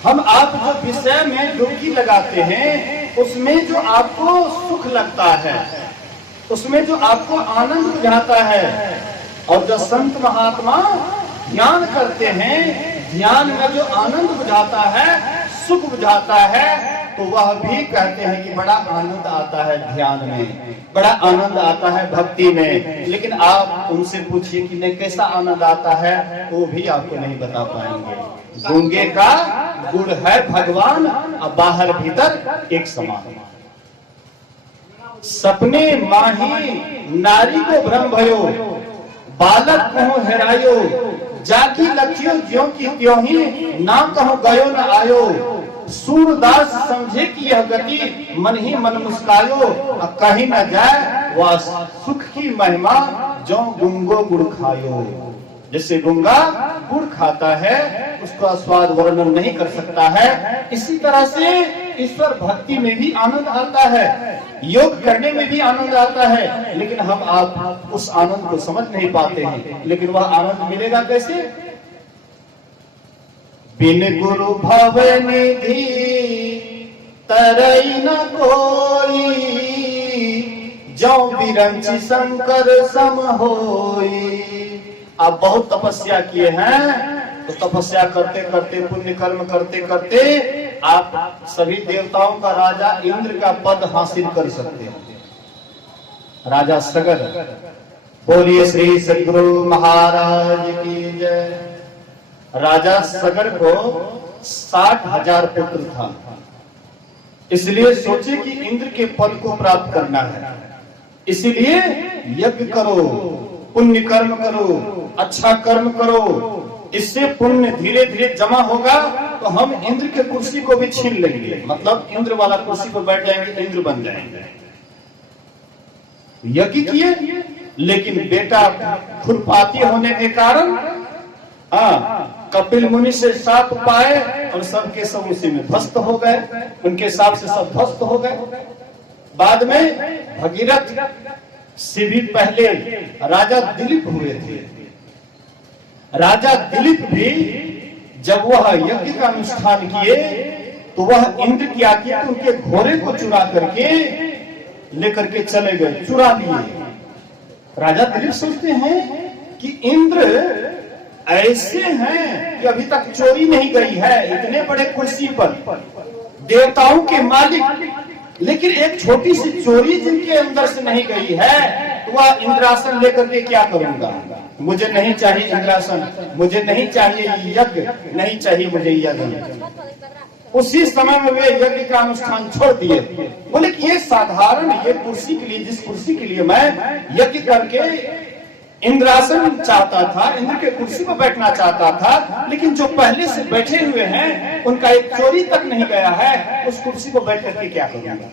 हम आप जो विषय में डुबकी लगाते हैं, उसमें जो आपको सुख लगता है, उसमें जो आपको आनंद बुझाता है, और जो संत महात्मा ध्यान करते हैं, ध्यान में जो आनंद बुझाता है, सुख बुझाता है, तो वह भी कहते हैं कि बड़ा आनंद आता है ध्यान में, बड़ा आनंद आता है भक्ति में। लेकिन आप उनसे पूछिए कि नहीं कैसा आनंद आता है, वो भी आपको नहीं बता पाएंगे। गूंगे का गुड़ है भगवान, अब बाहर भीतर एक समान। सपने माही नारी को भ्रम भयो, बालक कहो हेरायो, जाकी लखियो ज्यों की त्यों ही, ना कहो गयो न आयो। सूरदास समझे कि यह गति, मन ही मन मुस्कायो, कहीं न जाए वह सुख की महिमा, जो गुंगो गुड़ खायो। जैसे गुंगा गुड़ खाता है, उसका स्वाद वर्णन नहीं कर सकता है, इसी तरह से ईश्वर भक्ति में भी आनंद आता है, योग करने में भी आनंद आता है। लेकिन हम आप उस आनंद को समझ नहीं पाते हैं। लेकिन वह आनंद मिलेगा कैसे? बिन गुरु भव निधि तरई न कोई, जो बिरंची शंकर सम होई। आप बहुत तपस्या किए हैं, तो तपस्या करते करते पुण्य कर्म करते करते आप सभी देवताओं का राजा इंद्र का पद हासिल कर सकते हैं। राजा सगर, बोलिए श्री सद्गुरु महाराज की जय। राजा सगर को 60,000 पुत्र था, इसलिए सोचे कि इंद्र के पद को प्राप्त करना है, इसलिए यज्ञ करो, पुण्य कर्म करो, अच्छा कर्म करो, इससे पुण्य धीरे धीरे जमा होगा तो हम इंद्र के कुर्सी को भी छीन लेंगे, मतलब इंद्र वाला कुर्सी पर बैठ जाएंगे, इंद्र बन जाएंगे। यज्ञ किए, लेकिन बेटा खुरपाती होने के कारण कपिल मुनि से शाप पाए और सबके सब उसी में ध्वस्त हो गए, उनके शाप से सब ध्वस्त हो गए। बाद में भगीरथ से भी पहले राजा दिलीप हुए थे। राजा दिलीप भी जब वह यज्ञ का अनुष्ठान किए तो वह इंद्र क्या किया, उनके घोड़े को चुरा करके लेकर के चले गए, चुरा लिए। राजा दिलीप सोचते हैं कि इंद्र ऐसे हैं कि अभी तक चोरी नहीं गई है, इतने बड़े कुर्सी पर, देवताओं के मालिक, लेकिन एक छोटी सी चोरी जिनके अंदर से नहीं गई है, तो वह इंद्रासन लेकर के क्या करूंगा? मुझे नहीं चाहिए इंद्रासन, मुझे नहीं चाहिए यज्ञ, नहीं चाहिए मुझे यज्ञ। उसी समय में वे यज्ञ का अनुष्ठान छोड़ दिए। बोले कि ये साधारण, ये कुर्सी के लिए, जिस कुर्सी के लिए मैं यज्ञ करके इंद्रासन चाहता था, इंद्र के कुर्सी पर बैठना चाहता था, लेकिन जो पहले से बैठे हुए हैं उनका एक चोरी तक नहीं गया है, उस कुर्सी पर बैठ करके क्या करूंगा?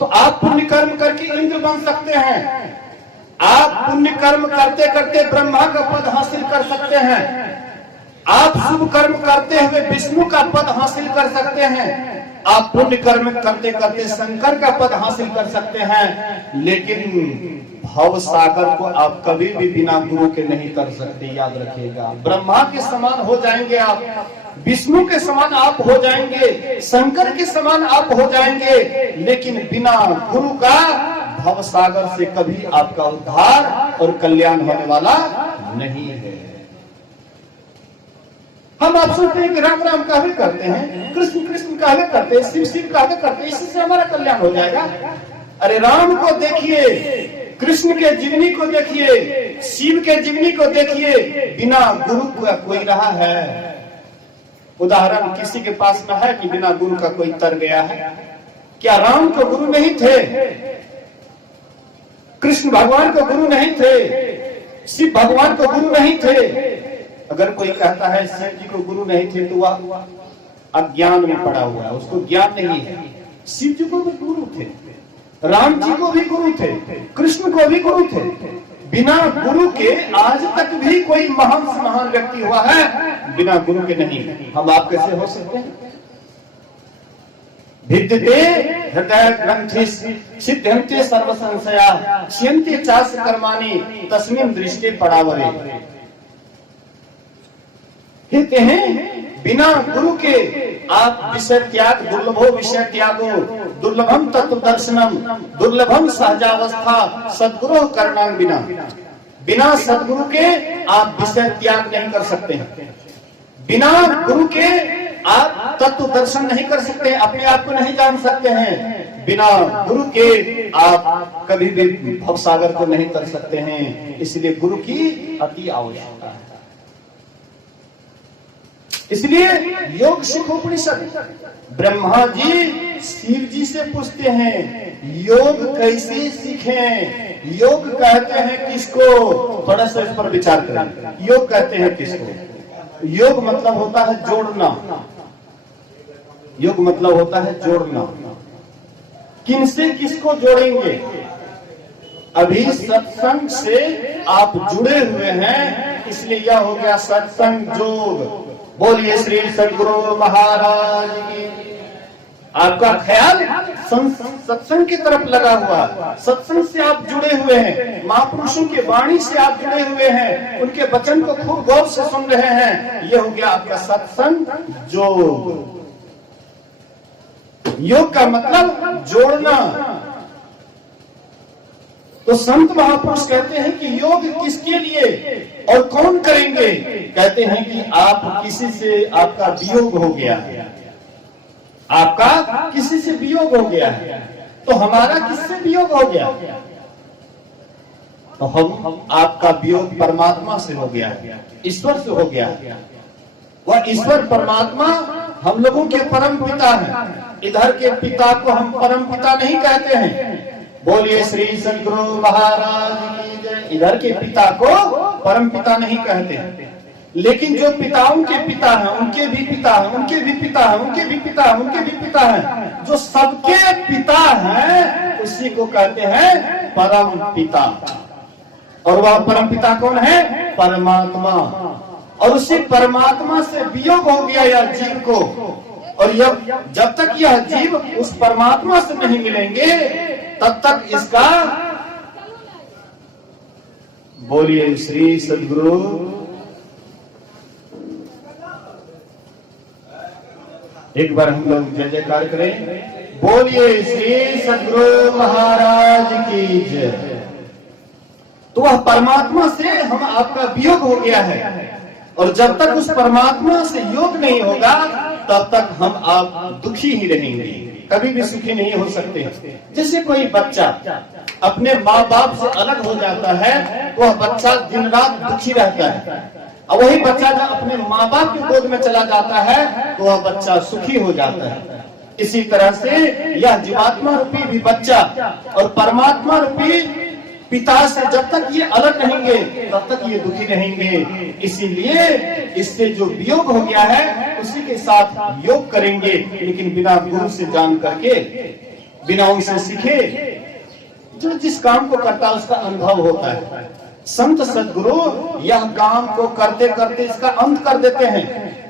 तो आप पुण्य कर्म करके इंद्र बन सकते हैं, आप पुण्य कर्म करते करते ब्रह्मा का पद हासिल कर सकते हैं, आप शुभ कर्म करते हुए विष्णु का पद हासिल कर सकते हैं, आप पुण्य कर्म करते करते शंकर का पद हासिल कर सकते हैं। लेकिन भव सागर को आप कभी भी बिना गुरु के नहीं कर सकते, याद रखिएगा। ब्रह्मा के समान हो जाएंगे आप, विष्णु के समान आप हो जाएंगे, शंकर के समान आप हो जाएंगे, लेकिन बिना गुरु का भव सागर से कभी आपका उद्धार और कल्याण होने वाला नहीं है। हम आप सोचते हैं कि राम राम कहवे करते हैं, कृष्ण कृष्ण कहवे करते हैं, शिव शिव कहवे करते हैं, इसी से हमारा कल्याण हो जाएगा। अरे राम को देखिए, कृष्ण के जीवनी को देखिए, शिव के जीवनी को देखिए, बिना गुरु का कोई रहा है? उदाहरण किसी के पास में है कि बिना गुरु का कोई तर गया है? क्या राम को गुरु नहीं थे? कृष्ण भगवान को गुरु नहीं थे? शिव भगवान को गुरु नहीं थे? अगर कोई कहता है शिव जी को गुरु नहीं थे तो वह अज्ञान में पड़ा हुआ है, उसको ज्ञान नहीं है। शिव जी को भी गुरु थे, राम जी को भी गुरु थे, कृष्ण को भी गुरु थे। बिना गुरु के आज तक भी कोई महान से महान व्यक्ति हुआ है, बिना गुरु के नहीं। हम आप कैसे हो सकते हैं? भिद्यते हृदय ग्रंथि सिद्ध्यन्ते सर्व संशया क्षयन्ते चास कर्माणि तस्मिन् दृष्टे परावरे। कहते हैं बिना गुरु के आप विषय त्याग, दुर्लभो विषय त्यागो, दुर्लभम तत्व दर्शनम, दुर्लभम सहजावस्था, सद्गुरु करणांग बिना। बिना सद्गुरु के आप विषय त्याग नहीं कर सकते हैं। बिना गुरु के आप तत्व दर्शन नहीं कर सकते, अपने आप को नहीं जान सकते हैं। बिना गुरु के आप कभी भी भवसागर को नहीं कर सकते हैं। इसलिए गुरु की अति आवश्यकता है। इसलिए योग शिखोपनिषद ब्रह्मा जी शिव जी से पूछते हैं योग कैसे सीखें। योग कहते हैं किसको? थोड़ा सा इस पर विचार करें। योग कहते हैं किसको? योग मतलब होता है जोड़ना। योग मतलब होता है जोड़ना। किनसे किसको जोड़ेंगे? अभी सत्संग से आप जुड़े हुए हैं, इसलिए यह हो गया सत्संग योग। बोलिए श्री सद्गुरु महाराज की। आपका ख्याल सत्संग की तरफ लगा हुआ, सत्संग से आप जुड़े हुए हैं, महापुरुषों की वाणी से आप जुड़े हुए हैं, उनके वचन को खूब गौर से सुन रहे हैं। यह हो गया आपका सत्संग योग। योग का मतलब जोड़ना। तो संत महापुरुष कहते हैं कि योग किसके लिए और कौन करेंगे? कहते हैं कि आप किसी से आपका वियोग हो गया है, आपका किसी से वियोग हो गया है। तो हमारा किससे वियोग हो गया? तो हम आपका वियोग परमात्मा से हो गया, ईश्वर से हो गया। वह ईश्वर परमात्मा हम लोगों के परम पिता हैं। इधर के पिता को हम परम पिता नहीं कहते हैं। बोलिए श्री सद्गुरु महाराज की जय। इधर के पिता को परम पिता नहीं कहते हैं, लेकिन जो पिताओं के पिता हैं उनके भी पिता हैं, उनके भी पिता हैं, उनके भी पिता हैं, उनके भी पिता हैं। जो सबके पिता हैं उसी को कहते हैं परम पिता। और वह परम पिता कौन है? परमात्मा। और उसी परमात्मा से वियोग हो गया यह जीव को। और जब तक यह जीव उस परमात्मा से नहीं मिलेंगे तब तक इसका, बोलिए श्री सद्गुरु, एक बार हम लोग जय जयकार करें। बोलिए श्री सद्गुरु महाराज की जय। तो वह परमात्मा से हम आपका वियोग हो गया है। और जब तक उस परमात्मा से योग नहीं होगा तब तक हम आप दुखी ही रहेंगे, कभी भी सुखी नहीं हो सकते। जैसे कोई बच्चा अपने माँ बाप से अलग हो जाता है तो वह बच्चा दिन रात दुखी रहता है। और वही बच्चा जब अपने माँ बाप की गोद में चला जाता है तो वह बच्चा सुखी हो जाता है। इसी तरह से यह जीवात्मा रूपी भी बच्चा और परमात्मा रूपी पिता से जब तक ये अलग रहेंगे तब तक ये दुखी रहेंगे। इसीलिए इससे जो वियोग हो गया है उसी के साथ योग करेंगे, लेकिन बिना गुरु से जान करके, बिना उनसे सीखे। जो जिस काम को करता है उसका अनुभव होता है। संत सद्गुरु यह काम को करते करते इसका अंत कर देते हैं,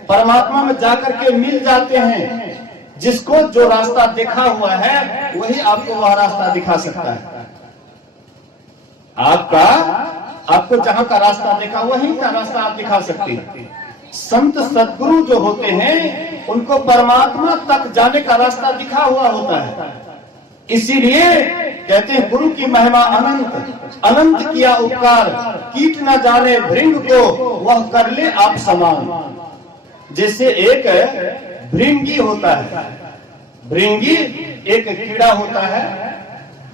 परमात्मा में जाकर के मिल जाते हैं। जिसको जो रास्ता देखा हुआ है वही आपको वह रास्ता दिखा सकता है। आपको जहां का रास्ता देखा वही का रास्ता आप दिखा सकते हैं। संत सद्गुरु जो होते हैं उनको परमात्मा तक जाने का रास्ता दिखा हुआ होता है। इसीलिए कहते हैं गुरु की महिमा अनंत, अनंत किया उपकार, कीट न जाने भृंग को वह कर ले आप समान। जैसे एक भृंगी होता है, भृंगी एक कीड़ा होता है।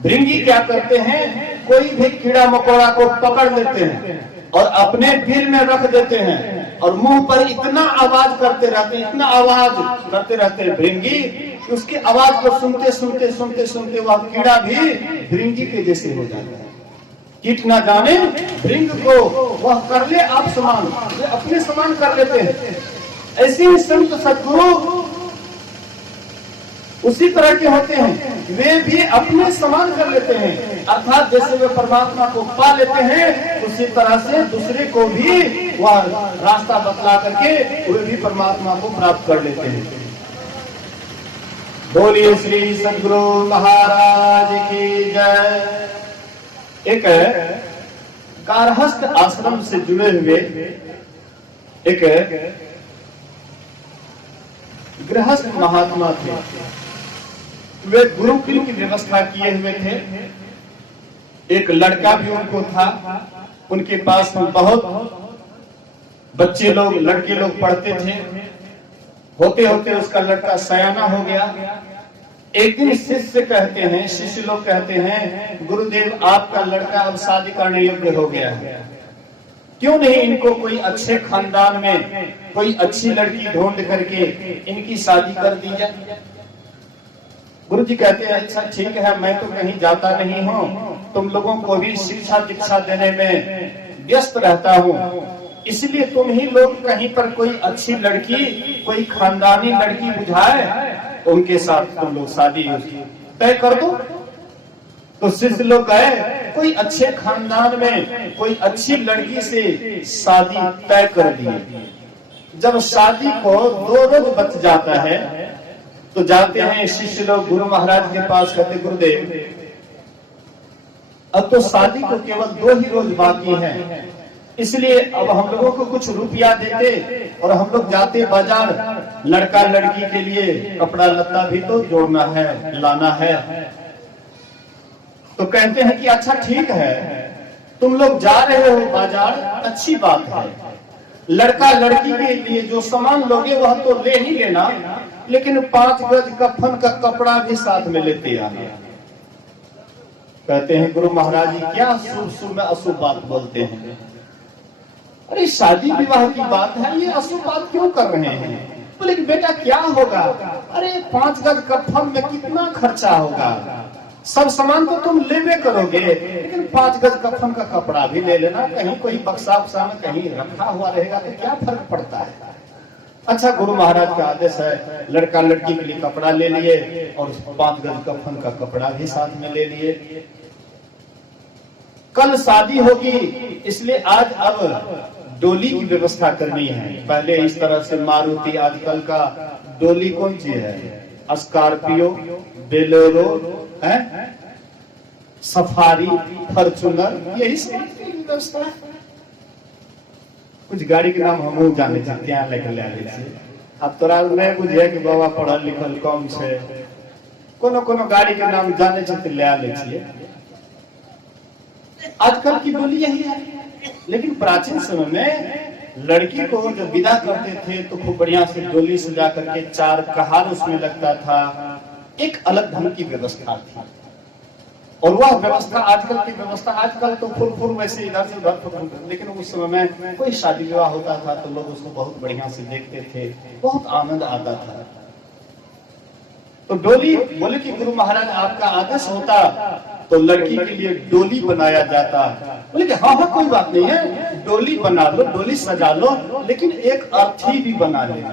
भृंगी क्या करते हैं? कोई भी कीड़ा मकोड़ा को पकड़ लेते हैं और अपने बिल में रख देते हैं और मुंह पर इतना आवाज करते रहते हैं, इतना आवाज करते रहते हैं भृंगी, उसकी आवाज को सुनते सुनते सुनते सुनते वह कीड़ा भी भृंगी के जैसे हो जाता है। कीट ना जाने भृंग को वह कर ले आप समान, वे अपने समान कर लेते हैं। ऐसे ही संत सद्गुरु उसी तरह के होते हैं, वे भी अपने समान कर लेते हैं। अर्थात जैसे वे परमात्मा को पा लेते हैं उसी तरह से दूसरे को भी वह रास्ता बतला करके वे भी परमात्मा को प्राप्त कर लेते हैं। बोलिए श्री सद्गुरु महाराज की जय। एक गारहस्थ आश्रम से जुड़े हुए एक गृहस्थ महात्मा थे। वे गुरुकुल की व्यवस्था किए हुए थे। एक लड़का भी उनको था, उनके पास बहुत बच्चे लोग, लड़के लोग पढ़ते थे। होते होते उसका लड़का सयाना हो गया। एक दिन शिष्य कहते हैं, शिष्य लोग कहते हैं, गुरुदेव आपका लड़का अब शादी करने योग्य हो गया है, क्यों नहीं इनको कोई अच्छे खानदान में कोई अच्छी लड़की ढूंढ करके इनकी शादी कर दी जाए। गुरु जी कहते हैं, अच्छा ठीक है, मैं तो कहीं जाता नहीं हूँ, तुम लोगों को भी शिक्षा दीक्षा देने में व्यस्त रहता हूँ, इसलिए तुम ही लोग कहीं पर कोई अच्छी लड़की, कोई खानदानी लड़की बुझाए, उनके साथ तुम लोग शादी तय कर दो। तो शिष्य लोग गए, कोई अच्छे खानदान में कोई अच्छी लड़की से शादी तय कर दिए। जब शादी को 2 रोज बच जाता है तो जाते हैं शिष्य लोग गुरु महाराज के पास, कहते गुरुदेव अब तो शादी को केवल 2 ही रोज बाकी है, इसलिए अब हम लोगों को कुछ रुपया देते और हम लोग जाते बाजार, लड़का लड़की के लिए कपड़ा लत्ता भी तो जोड़ना है, लाना है। तो कहते हैं कि अच्छा ठीक है, तुम लोग जा रहे हो बाजार, अच्छी बात है, लड़का लड़की के लिए जो सामान लोगे वह तो ले ही लेना, लेकिन 5 गज कफन का कपड़ा भी साथ में लेते आना। कहते हैं गुरु महाराज जी क्या शुभ में अशुभ बात बोलते हैं, अरे शादी विवाह की बात है, ये अशुभ बात क्यों कर रहे हैं? बोले कि बेटा क्या होगा, अरे 5 गज कफन में कितना खर्चा होगा, सब सामान तो तुम लेवे करोगे, लेकिन 5 गज कफन का कपड़ा भी ले लेना, कहीं कोई बक्सा उक्सा में कहीं रखा हुआ रहेगा तो क्या फर्क पड़ता है। अच्छा गुरु महाराज का आदेश है, लड़का लड़की के लिए कपड़ा ले लिए और 5 गज कफन का कपड़ा भी साथ में ले लिए। कल शादी होगी, इसलिए आज अब डोली की व्यवस्था करनी है। पहले इस तरह से मारुति, आजकल का डोली कौन सी है, स्कॉर्पियो, बेलोरो है, सफारी, फॉर्च्यूनर, यही सब व्यवस्था है। कुछ गाड़ी के नाम हम जाने ત્યાં लेके ले आले छी। अब तोरा नहीं बुझे कि बाबा पढ़ल लिखल कम छे, कोनो कोनो गाड़ी के नाम जाने छे तो ले आले छी। आजकल की डोली यही है, लेकिन प्राचीन समय में लड़की को जब विदा करते थे तो खूब बढ़िया से डोली सजा करके 4 कहार उसमें लगता था, एक अलग ढंग की व्यवस्था थी। और वह व्यवस्था आजकल की व्यवस्था, आजकल तो फुल वैसे इधर से उधर, लेकिन उस समय में कोई शादी विवाह होता था तो लोग उसको बहुत बढ़िया से देखते थे, बहुत आनंद आता था। तो डोली, बोले कि गुरु महाराज आपका आदेश होता तो लड़की के लिए डोली बनाया जाता। बोले कि हाँ कोई बात नहीं है, डोली बना लो, डोली सजा लो, लेकिन एक अर्थी भी बना लेना।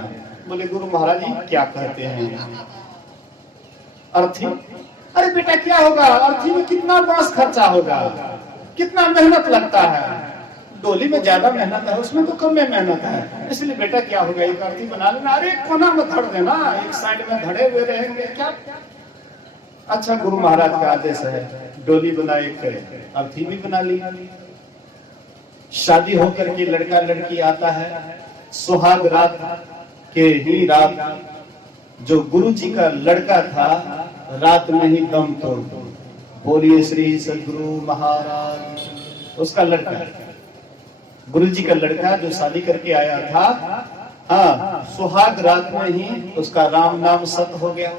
बोले गुरु महाराज जी क्या कहते हैं अर्थी? अरे बेटा क्या होगा, अर्थी में कितना बांस खर्चा होगा, कितना मेहनत लगता है, डोली में ज्यादा मेहनत है, उसमें तो कम में मेहनत है, इसलिए बेटा क्या होगा एक अर्थी बना लेना। अरे कोना में धड़ देना, एक साइड में धड़े हुए रहेंगे क्या। अच्छा गुरु महाराज का आदेश है, डोली बना, एक अर्थी भी बना ली। शादी होकर के लड़का लड़की आता है, सुहाग रात के ही रात जो गुरु जी का लड़का था रात में ही दम तोड़ दो। बोलिए श्री सदगुरु महाराज, उसका लड़का, गुरु जी का लड़का जो शादी करके आया था, हाँ सुहाग रात में ही उसका राम नाम सत हो गया।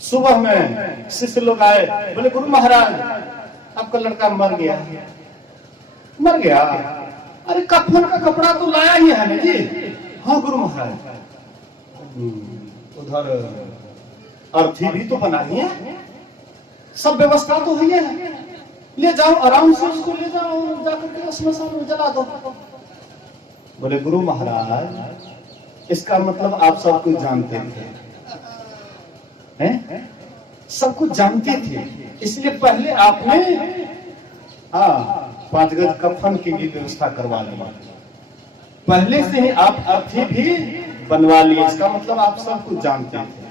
सुबह में शिष्य लोग आए, बोले गुरु महाराज आपका लड़का मर गया। मर गया? अरे कफन का कपड़ा तो लाया ही है ना जी। हाँ गुरु महाराज, उधर अर्थी भी तो बनाई है, सब व्यवस्था तो है, ले जाओ आराम से उसको, ले जाओ जाकर के श्मशान में जला दो। बोले गुरु महाराज इसका मतलब आप सब कुछ जानते थे, हैं? सब कुछ जानते थे, इसलिए पहले आपने 5 गज कफन की भी व्यवस्था करवा ली, पहले से ही आप अर्थी भी बनवा लिए। इसका मतलब आप सब कुछ जानते थे।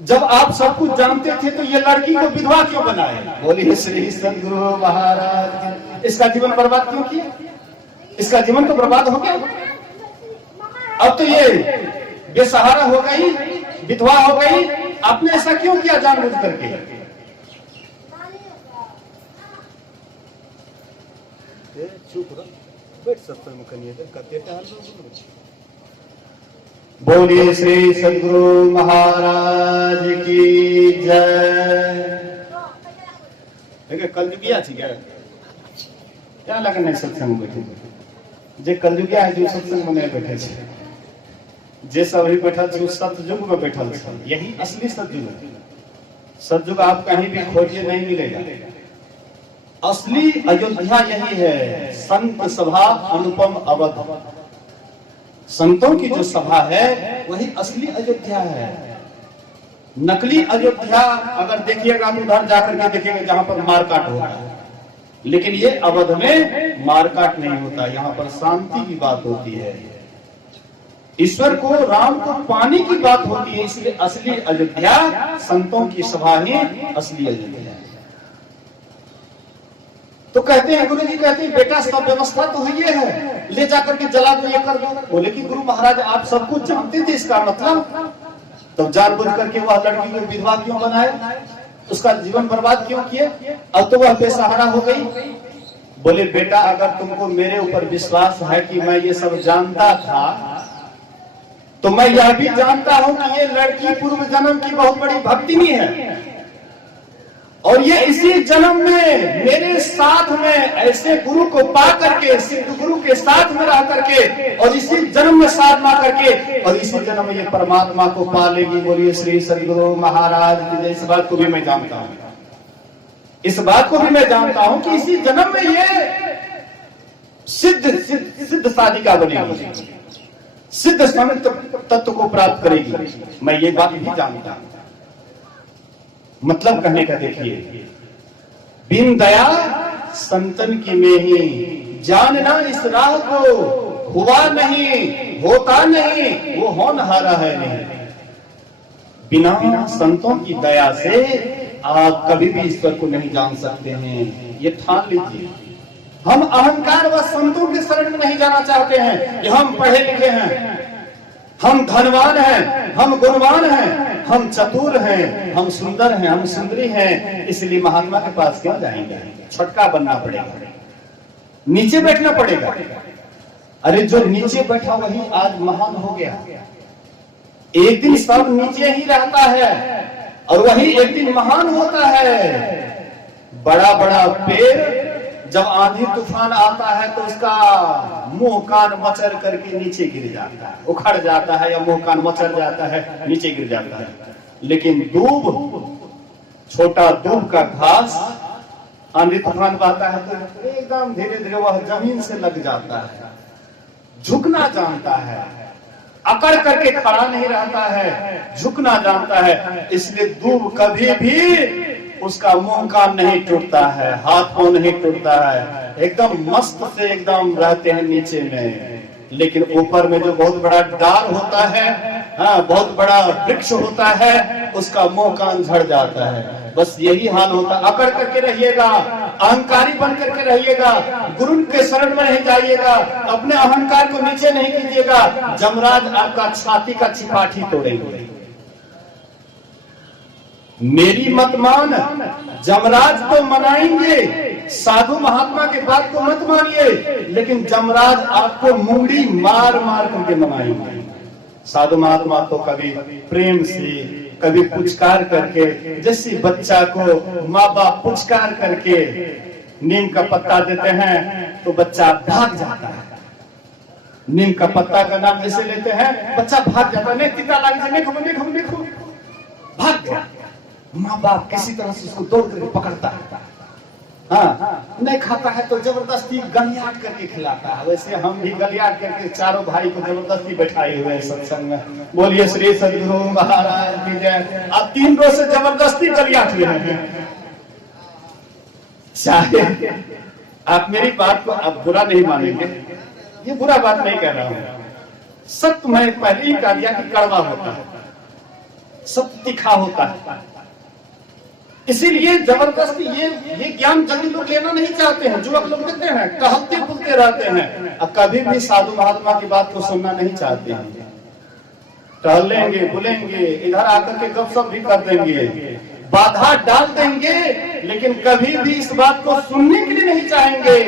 जब आप सब कुछ जानते थे तो ये लड़की को विधवा क्यों बनाए? बोलिए श्री सदगुरु महाराज। इसका जीवन बर्बाद क्यों किया? इसका जीवन तो बर्बाद हो गया। अब तो ये बेसहारा हो गई, विधवा हो गई, आपने ऐसा क्यों किया जानबूझ करके? चुप रहो, बैठ सत्संग में करिए, बोलिए श्री सद्गुरु महाराज की जय। देखिए कलयुगिया थी क्या लगन है सत्संग में बैठे जे कलयुगिया है जो सत्संग में नहीं बैठे छे जे सब ही बैठल छे सतयुग में बैठल छे। यही असली सतयुग है। सतयुग आप कहीं भी खोजिए नहीं मिलेगा। असली अयोध्या यही है, संत सभा अनुपम अवध। संतों की जो सभा है वही असली अयोध्या है। नकली अयोध्या अगर देखिएगा तो उधर जाकर के देखिएगा जहां पर मारकाट होता है, लेकिन ये अवध में मारकाट नहीं होता। यहाँ पर शांति की बात होती है, ईश्वर को राम को पाने की बात होती है। इसलिए असली अयोध्या संतों की सभा ही असली अयोध्या है। तो कहते हैं गुरु जी कहते हैं बेटा सब व्यवस्था तो है, ले जाकर के जला दो, ये कर दो। बोले कि गुरु महाराज आप सब कुछ जानते थे, इसका मतलब तो जानबूझ करके वह लड़की को विधवा क्यों बनाए, उसका जीवन बर्बाद क्यों किए, अब तो वह बेसहारा हो गई। बोले बेटा अगर तुमको मेरे ऊपर विश्वास है कि मैं ये सब जानता था, तो मैं यह भी जानता हूं कि ये लड़की पूर्व जन्म की बहुत बड़ी भक्तिनी है और ये इसी जन्म में मेरे साथ में ऐसे गुरु को पा करके, सिद्ध गुरु के साथ में रह करके और इसी जन्म में साधना करके और इसी जन्म में ये परमात्मा को पा लेगी। बोलिए श्री सद्गुरु महाराज की जय। इस बात को भी मैं जानता हूं, इस बात को भी मैं जानता हूं कि इसी जन्म में ये सिद्ध साधिका बनेगी, सिद्ध संत तत्व को प्राप्त करेगी। मैं ये बात भी जानता हूं। मतलब कहने का देखिए, बिन दया संतन की में ही जानना इस राह को, हुआ नहीं होता नहीं वो होनहारा है नहीं। बिना संतों की दया से आप कभी भी ईश्वर को नहीं जान सकते हैं, ये ठान लीजिए। हम अहंकार व संतों के शरण में नहीं जाना चाहते हैं कि हम पढ़े लिखे हैं, हम धनवान हैं, हम गुणवान हैं, हम चतुर हैं, हम सुंदर हैं, हम सुंदरी हैं, इसलिए महात्मा के पास क्यों जाएंगे। छटका बनना पड़ेगा, नीचे बैठना पड़ेगा। अरे जो नीचे बैठा वही आज महान हो गया। एक दिन सब नीचे ही रहता है और वही एक दिन महान होता है। बड़ा बड़ा पेड़ जब आंधी तूफान आता है तो उसका मुंह कान मचर करके नीचे गिर जाता है, उखड़ जाता है या मुंह कान मचर जाता है, नीचे गिर जाता है। लेकिन दूब, छोटा दूब का घास आंधी तूफान बहता है तो एकदम धीरे धीरे वह जमीन से लग जाता है, झुकना जानता है, अकड़ करके खड़ा नहीं रहता है, झुकना जानता है। इसलिए दूब कभी भी उसका मुंह कान नहीं टूटता है, हाथ पांव नहीं टूटता है, एकदम मस्त से एकदम रहते हैं नीचे में। लेकिन ऊपर में जो बहुत बड़ा डाल होता है, हाँ बहुत बड़ा वृक्ष होता है, उसका मुंह कान झड़ जाता है। बस यही हाल होता। अकड़ करके रहिएगा, अहंकारी बन करके रहिएगा, गुरु के शरण में नहीं जाइएगा, अपने अहंकार को नीचे नहीं कीजिएगा, जमराज आपका छाती का चिपाठी तोड़ेंगे। मेरी मत मान, जमराज तो मनाएंगे, साधु महात्मा के बात को मत मानिए, लेकिन जमराज आपको मुंडी मार मार करके मनाएंगे। साधु महात्मा तो कभी प्रेम से, कभी पुचकार करके, जैसे बच्चा को माँ बाप पुचकार करके नीम का पत्ता देते हैं तो बच्चा भाग जाता है। नीम का पत्ता का नाम जैसे लेते हैं बच्चा भाग जाता है, नहीं तीता लगे, नहीं खो, भाग गया। माँ बाप किसी तरह से उसको दौड़ करके पकड़ता है, हाँ नहीं खाता है तो जबरदस्ती गलियाट करके खिलाता है। वैसे हम भी गलियाट करके चारों भाई को जबरदस्ती बैठाए हुए हैं सत्संग में। बोलिए श्री सद्गुरु महाराज की जय। अब 3 रोज से जबरदस्ती गलियाट हुए हैं। चाहे आप मेरी बात को आप बुरा नहीं मानेंगे, ये बुरा बात नहीं कह रहा हूं। सत्य मैं पहले ही कह दिया कि कड़वा होता है, सत्य तीखा होता है। इसीलिए जबरदस्ती ये ज्ञान जल्दी लोग लेना नहीं चाहते हैं। युवक लोग कहते हैं, कहते बोलते रहते हैं, और कभी भी साधु महात्मा की बात को सुनना नहीं चाहते हैं। टहलेंगे, बुलेंगे, इधर आकर के गपशप भी कर देंगे, बाधा डाल देंगे, लेकिन कभी भी इस बात को सुनने के लिए नहीं चाहेंगे।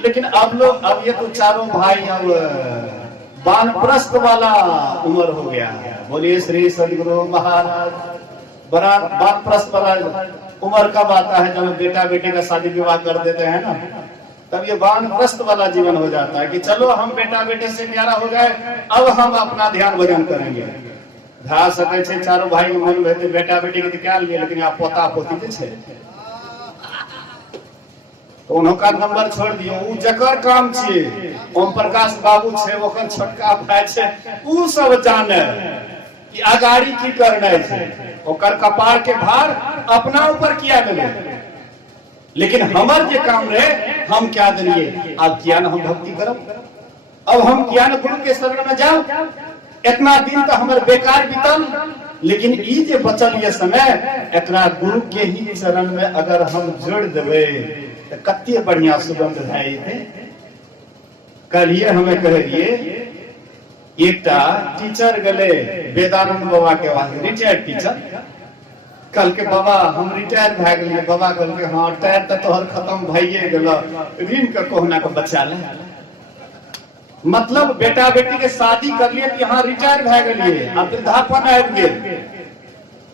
लेकिन अब लोग, अब ये तो चारों भाई अब वानप्रस्थ वाला उम्र हो गया है। बोलिए श्री सदगुरु महाराज। बड़ा वानप्रस्थ वाला उम्र कब आता है? जब बेटा बेटी का शादी विवाह कर देते हैं ना, तब ये वानप्रस्थ वाला जीवन हो जाता है कि चलो हम बेटा बेटी से न्यारा हो गए, अब हम अपना ध्यान भजन करेंगे। भा सके छे चारों भाई के मन में बेटा बेटी के क्या लिए, लेकिन आप पोता पोती छे तो उनका नंबर छोड़ दियो। उ जकर काम छे, ओम प्रकाश बाबू छे, ओकर छोटका भाई छे, उ सब जाने कि अगाड़ी की करना छे, ओकर कपार के भार अपना ऊपर किया गए। लेकिन हमर जे काम रहे हम क्या दिलिए, अब किया न हम भक्ति करब, अब हम किया न गुरु के शरण में जाओ। इतना दिन तो हमारे बेकार बीतल, लेकिन ई जे बचल ये समय एकरा गुरु के ही चरण में अगर हम जोड़ देवे तो कत्ते बढ़िया सुगंध है। कल ये हमें कह दिए एक टीचर गले वेदानंद बाबा के पास, रिटायर्ड टीचर। कल के बाबा हम रिटायर भए गए। बाबा कल के हाँ टायर तो तोहर खत्म भइए गेल, ऋण के कोहना के बचा ले। मतलब बेटा बेटी के शादी कर लिए तो यहाँ रिटायर भए गए, अब वृद्धापन आबि गेल।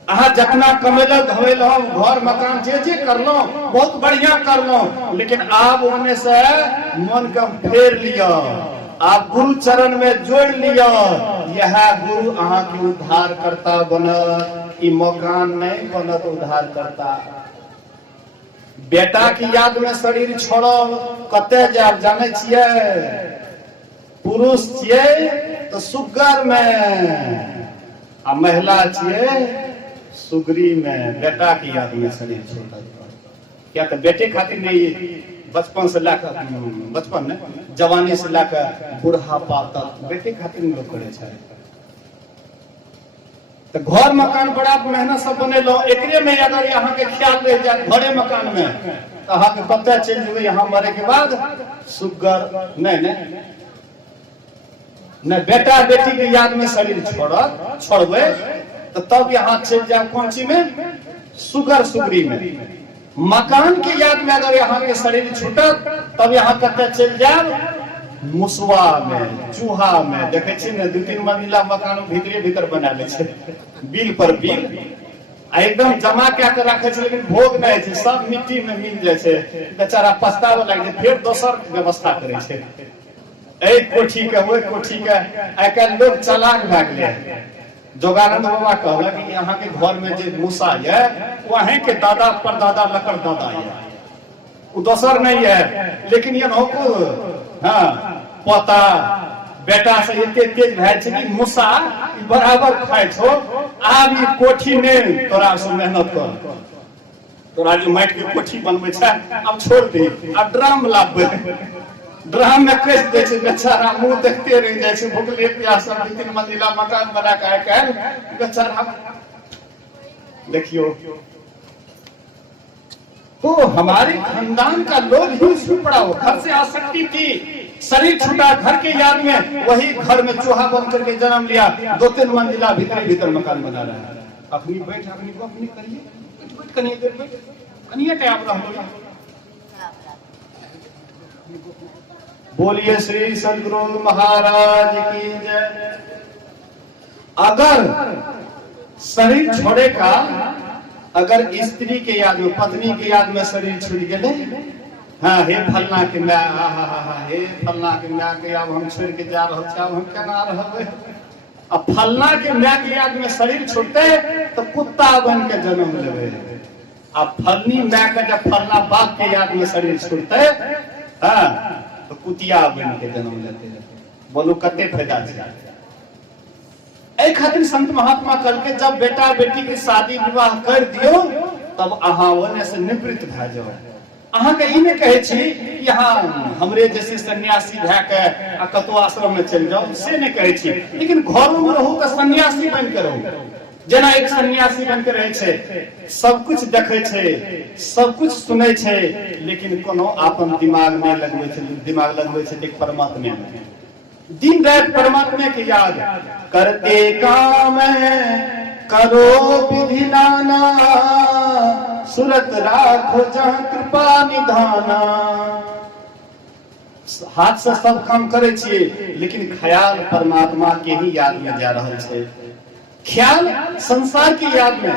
अहाँ जतना कमेलो धवेलो घर मकान जे जे करलो बहुत बढ़िया करलो, लेकिन आप ओने से मन का फेर लिया, आप गुरु चरण में जोड़ लिया। यह गुरु अहाँ के उद्धार करता बनत, ई मकान नहीं बनत उद्धार करता। बेटा की याद में शरीर छोड़ो कते जाब जाने छिए, पुरुष छिए तो सुगर में, आ महिला छिए सुगरी में। बेटा की याद में शरीर छोड़ा, क्या तो बेटे खातिर नहीं, बचपन से लेकर बचपन ने जवानी से लेकर बुढ़ापा तक बेटे खातिर लोग करे छे। तो घर मकान बड़ा मेहनत से बनेलो, एकरे में अगर यहाँ के ख्याल रह जाए घरे मकान में तो अहाँ के पता चल जाए यहाँ मरे के बाद सुगर नहीं बेटा बेटी के याद में शरीर छोड़बे तो तब यहाँ चल जाए कौन सी में, सुगर सुगरी में। मकान के याद में अगर यहाँ के शरीर छूटत तब यहाँ कते चल जाए मुसवा में, चूहा में। देखे न 2-3 मंजिला मकान भीतरे भीतर बना ले छे, बिल पर बिल एकदम जमा क्या कर रखे छे, लेकिन भोग नहीं छे, सब मिट्टी में मिल जाए छे। बेचारा पछतावा लगे, फिर दोसर व्यवस्था करे छे। एक कोठी के हुए कोठी के आइ काल्हि लोग चालाक भए गेलै। जोगानंद बाबा कहला कि यहाँ के घर में जो मूसा है वहीं के दादा परदादा लकड़ दादा है, वो दोसर नहीं है। लेकिन ये नौको हाँ पोता बेटा से इतने तेज भए छै कि मूसा बराबर खाए छो, आब ई कोठी नहीं तोरा से मेहनत कर, तोरा जो माटि के कोठी बनबे छै अब छोड़ दे, अब ड्राम लाबे, ड्राम में कस दे छै। बेचारा मुंह देखते रह जाए छै, भूखले प्यासा 2-3 मंजिला मकान बना के बेचारा। देखियो तो हमारे खानदान का लोग ही उसमें पड़ा हो, घर से आसक्ति थी, शरीर छूटा घर के याद में, वही घर में चूहा बन करके जन्म लिया, 2-3 मंजिला भीतर मकान बना रहा है। अपनी बैठ अपनी को अपनी करिए, कनिए देर बैठ कनिए टाइम रहो। बोलिए श्री सदगुरु महाराज की जय। अगर शरीर छोड़े का, अगर स्त्री के याद में पत्नी के याद में शरीर छूट गए, हाँ हे फलना के मैं, हे फलना के मैं के अब हम छोड़ के जा रहे थे, अब हम केना रहबे। अब फलना के मैं के याद में शरीर छूटते तो कुत्ता बन के जन्म लेवे। अब फलनी मैं के जब फलना बाप के याद में शरीर छूटते हाँ तो कुतिया बन के जन्म लेते। बोलो कते फायदा छै। एहि खातिर संत महात्मा कहल के जब बेटा बेटी के शादी विवाह कर दियो तब अहाँ ओने से निवृत्त भए जाओ। अहाँ के ई नहीं कहे छी यहाँ हमरे जैसे सन्यासी भए के कतो आश्रम में चल जाओ, से नहीं कहे छी, लेकिन घरों में रहू तो सन्यासी बन के रहू। जेना एक सन्यासी बन के रहे छे, सब कुछ देखे छे, सब कुछ सुने छे, लेकिन कोनो अपन दिमाग में लगवे छे, दिमाग लगवे छे एक परमात्मा में। दिन रात परमात्मा के याद करते काम करो विधि नाना, सुरत राखो जहाँ कृपा निधाना। हाथ से सब काम करे छिए, लेकिन ख्याल परमात्मा के ही याद में जा रहा है। ख्याल संसार की याद में,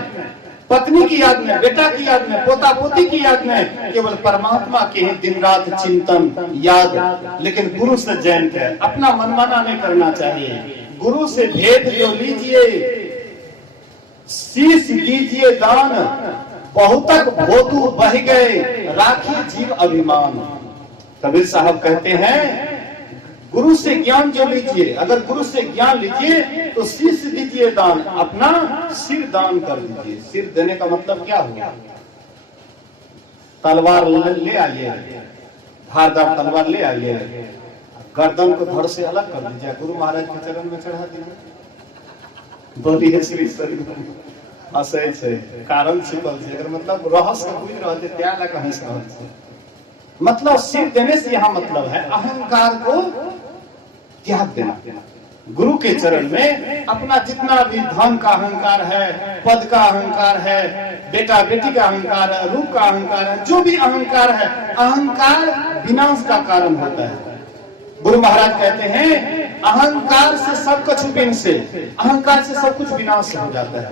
पत्नी की याद में, बेटा की याद में, पोता पोती की याद में, केवल परमात्मा के ही दिन रात चिंतन याद। लेकिन गुरु से जैन के अपना मनमाना नहीं करना चाहिए। गुरु से भेद जो लीजिए, शीश दीजिए दान, बहुतक भोतु बह गए, राखिए जीव अभिमान। कबीर साहब कहते हैं गुरु से ज्ञान जो लीजिए, अगर गुरु से ज्ञान लीजिए तो शीश दीजिए दान, अपना सिर दान कर दीजिए। सिर देने का मतलब क्या हुआ? तलवार ले आइए, धारदार तलवार ले आइए, गर्दन को धड़ से अलग कर दीजिए, गुरु महाराज के चरण में चढ़ा दीजिए। बोलिए श्री सदगुरु। असै छै कारण छिपल छै, एकर मतलब रहस्य बुझ रहल छै, त्या लग हंस रहल छै। मतलब सिर देने से यहाँ मतलब है अहंकार को त्याग देना। गुरु के चरण में अपना जितना भी धन का अहंकार है, पद का अहंकार है, बेटा बेटी का अहंकार है, रूप का अहंकार है, जो भी अहंकार है, अहंकार विनाश का कारण होता है। गुरु महाराज कहते हैं अहंकार से सब कुछ विनाश, अहंकार से सब कुछ विनाश हो जाता है।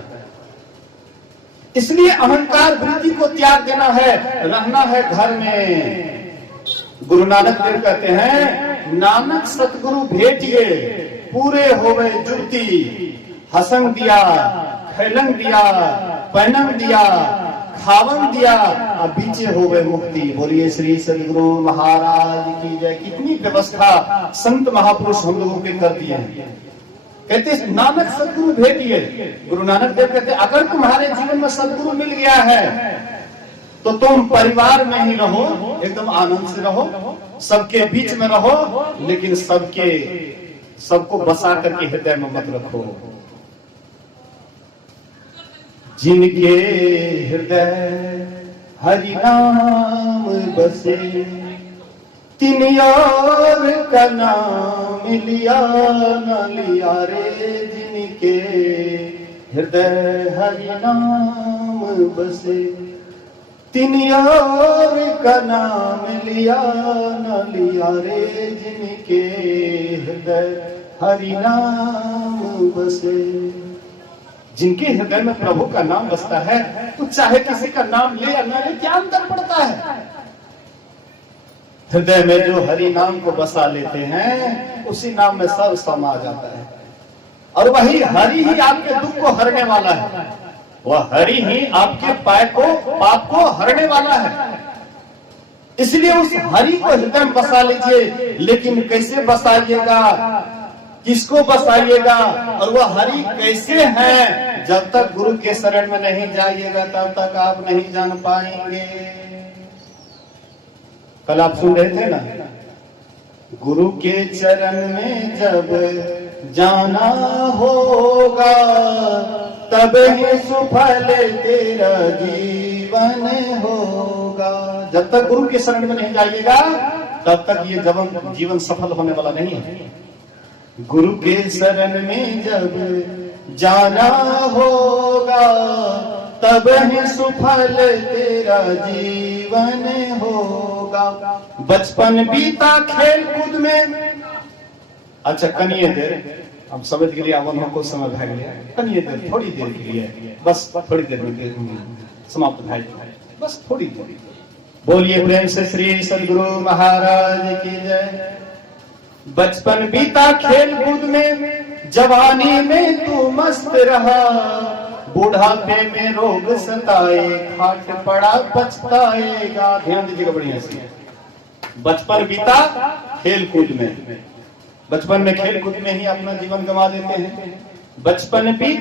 इसलिए अहंकार वृत्ति को त्याग देना है, रहना है घर में। गुरु नानक देव कहते हैं नानक सतगुरु भेटिए, पूरे होवे जुगती, हसंग दिया, खैलंग दिया, पैनंग दिया, खावन दिया, अब बीचे होवे मुक्ति। बोलिए श्री सदगुरु महाराज की जय। कितनी व्यवस्था संत महापुरुष हम लोगों के कर दिए हैं। कहते नानक सदगुरु भेटिए। गुरु नानक देव कहते अगर तुम्हारे जीवन में सदगुरु मिल गया है तो तुम परिवार में ही रहो, एकदम आनंद से रहो, सबके बीच में रहो, लेकिन सबको बसा करके हृदय में मत रखो। जिनके हृदय हरि नाम बसे, तिन यार का नाम लिया न लिया रे। जिनके हृदय हरि नाम बसे, तिन यार का नाम लिया न लिया रे। जिनके हृदय हरि नाम बसे। जिनके हृदय में प्रभु का नाम बसता है तो चाहे किसी का नाम ले या न ले, क्या अंतर पड़ता है? हृदय में जो हरि नाम को बसा लेते हैं उसी नाम में सब समा जाता है। और वही हरि ही आपके दुख को हरने वाला है, वह हरि ही आपके पाप को हरने वाला है। इसलिए उस हरि को हृदय में बसा लीजिए। लेकिन कैसे बसाइएगा, किसको बसाइएगा, और वह हरि कैसे है? जब तक गुरु के शरण में नहीं जाइएगा तब तक आप नहीं जान पाएंगे। कल आप सुन रहे थे ना, गुरु के चरण में जब जाना होगा तब ही सुफल तेरा जीवन होगा। जब तक गुरु के शरण में नहीं जाइएगा तब तक ये जीवन सफल होने वाला नहीं है। गुरु के शरण में जब जाना होगा तब ही सुफल तेरा जीवन होगा। बचपन बीता खेल कूद में, अच्छा कनिए देर, अब समझ के लिए अवन को समय भाग लिया, कनिए देर, थोड़ी देर के लिए, बस थोड़ी देर में समाप्त भाई, बस थोड़ी देर। बोलिए प्रेम से श्री सदगुरु महाराज की जय। बचपन बीता खेल कूद में, जवानी में तू मस्त रहा, बुढ़ापे में रोग सताए, खाट पड़ा पछताएगा। ध्यान दीजिएगा बढ़िया से। बचपन बीता खेल कूद में, बचपन में खेल कूद में ही अपना जीवन गंवा देते हैं। बचपन बीता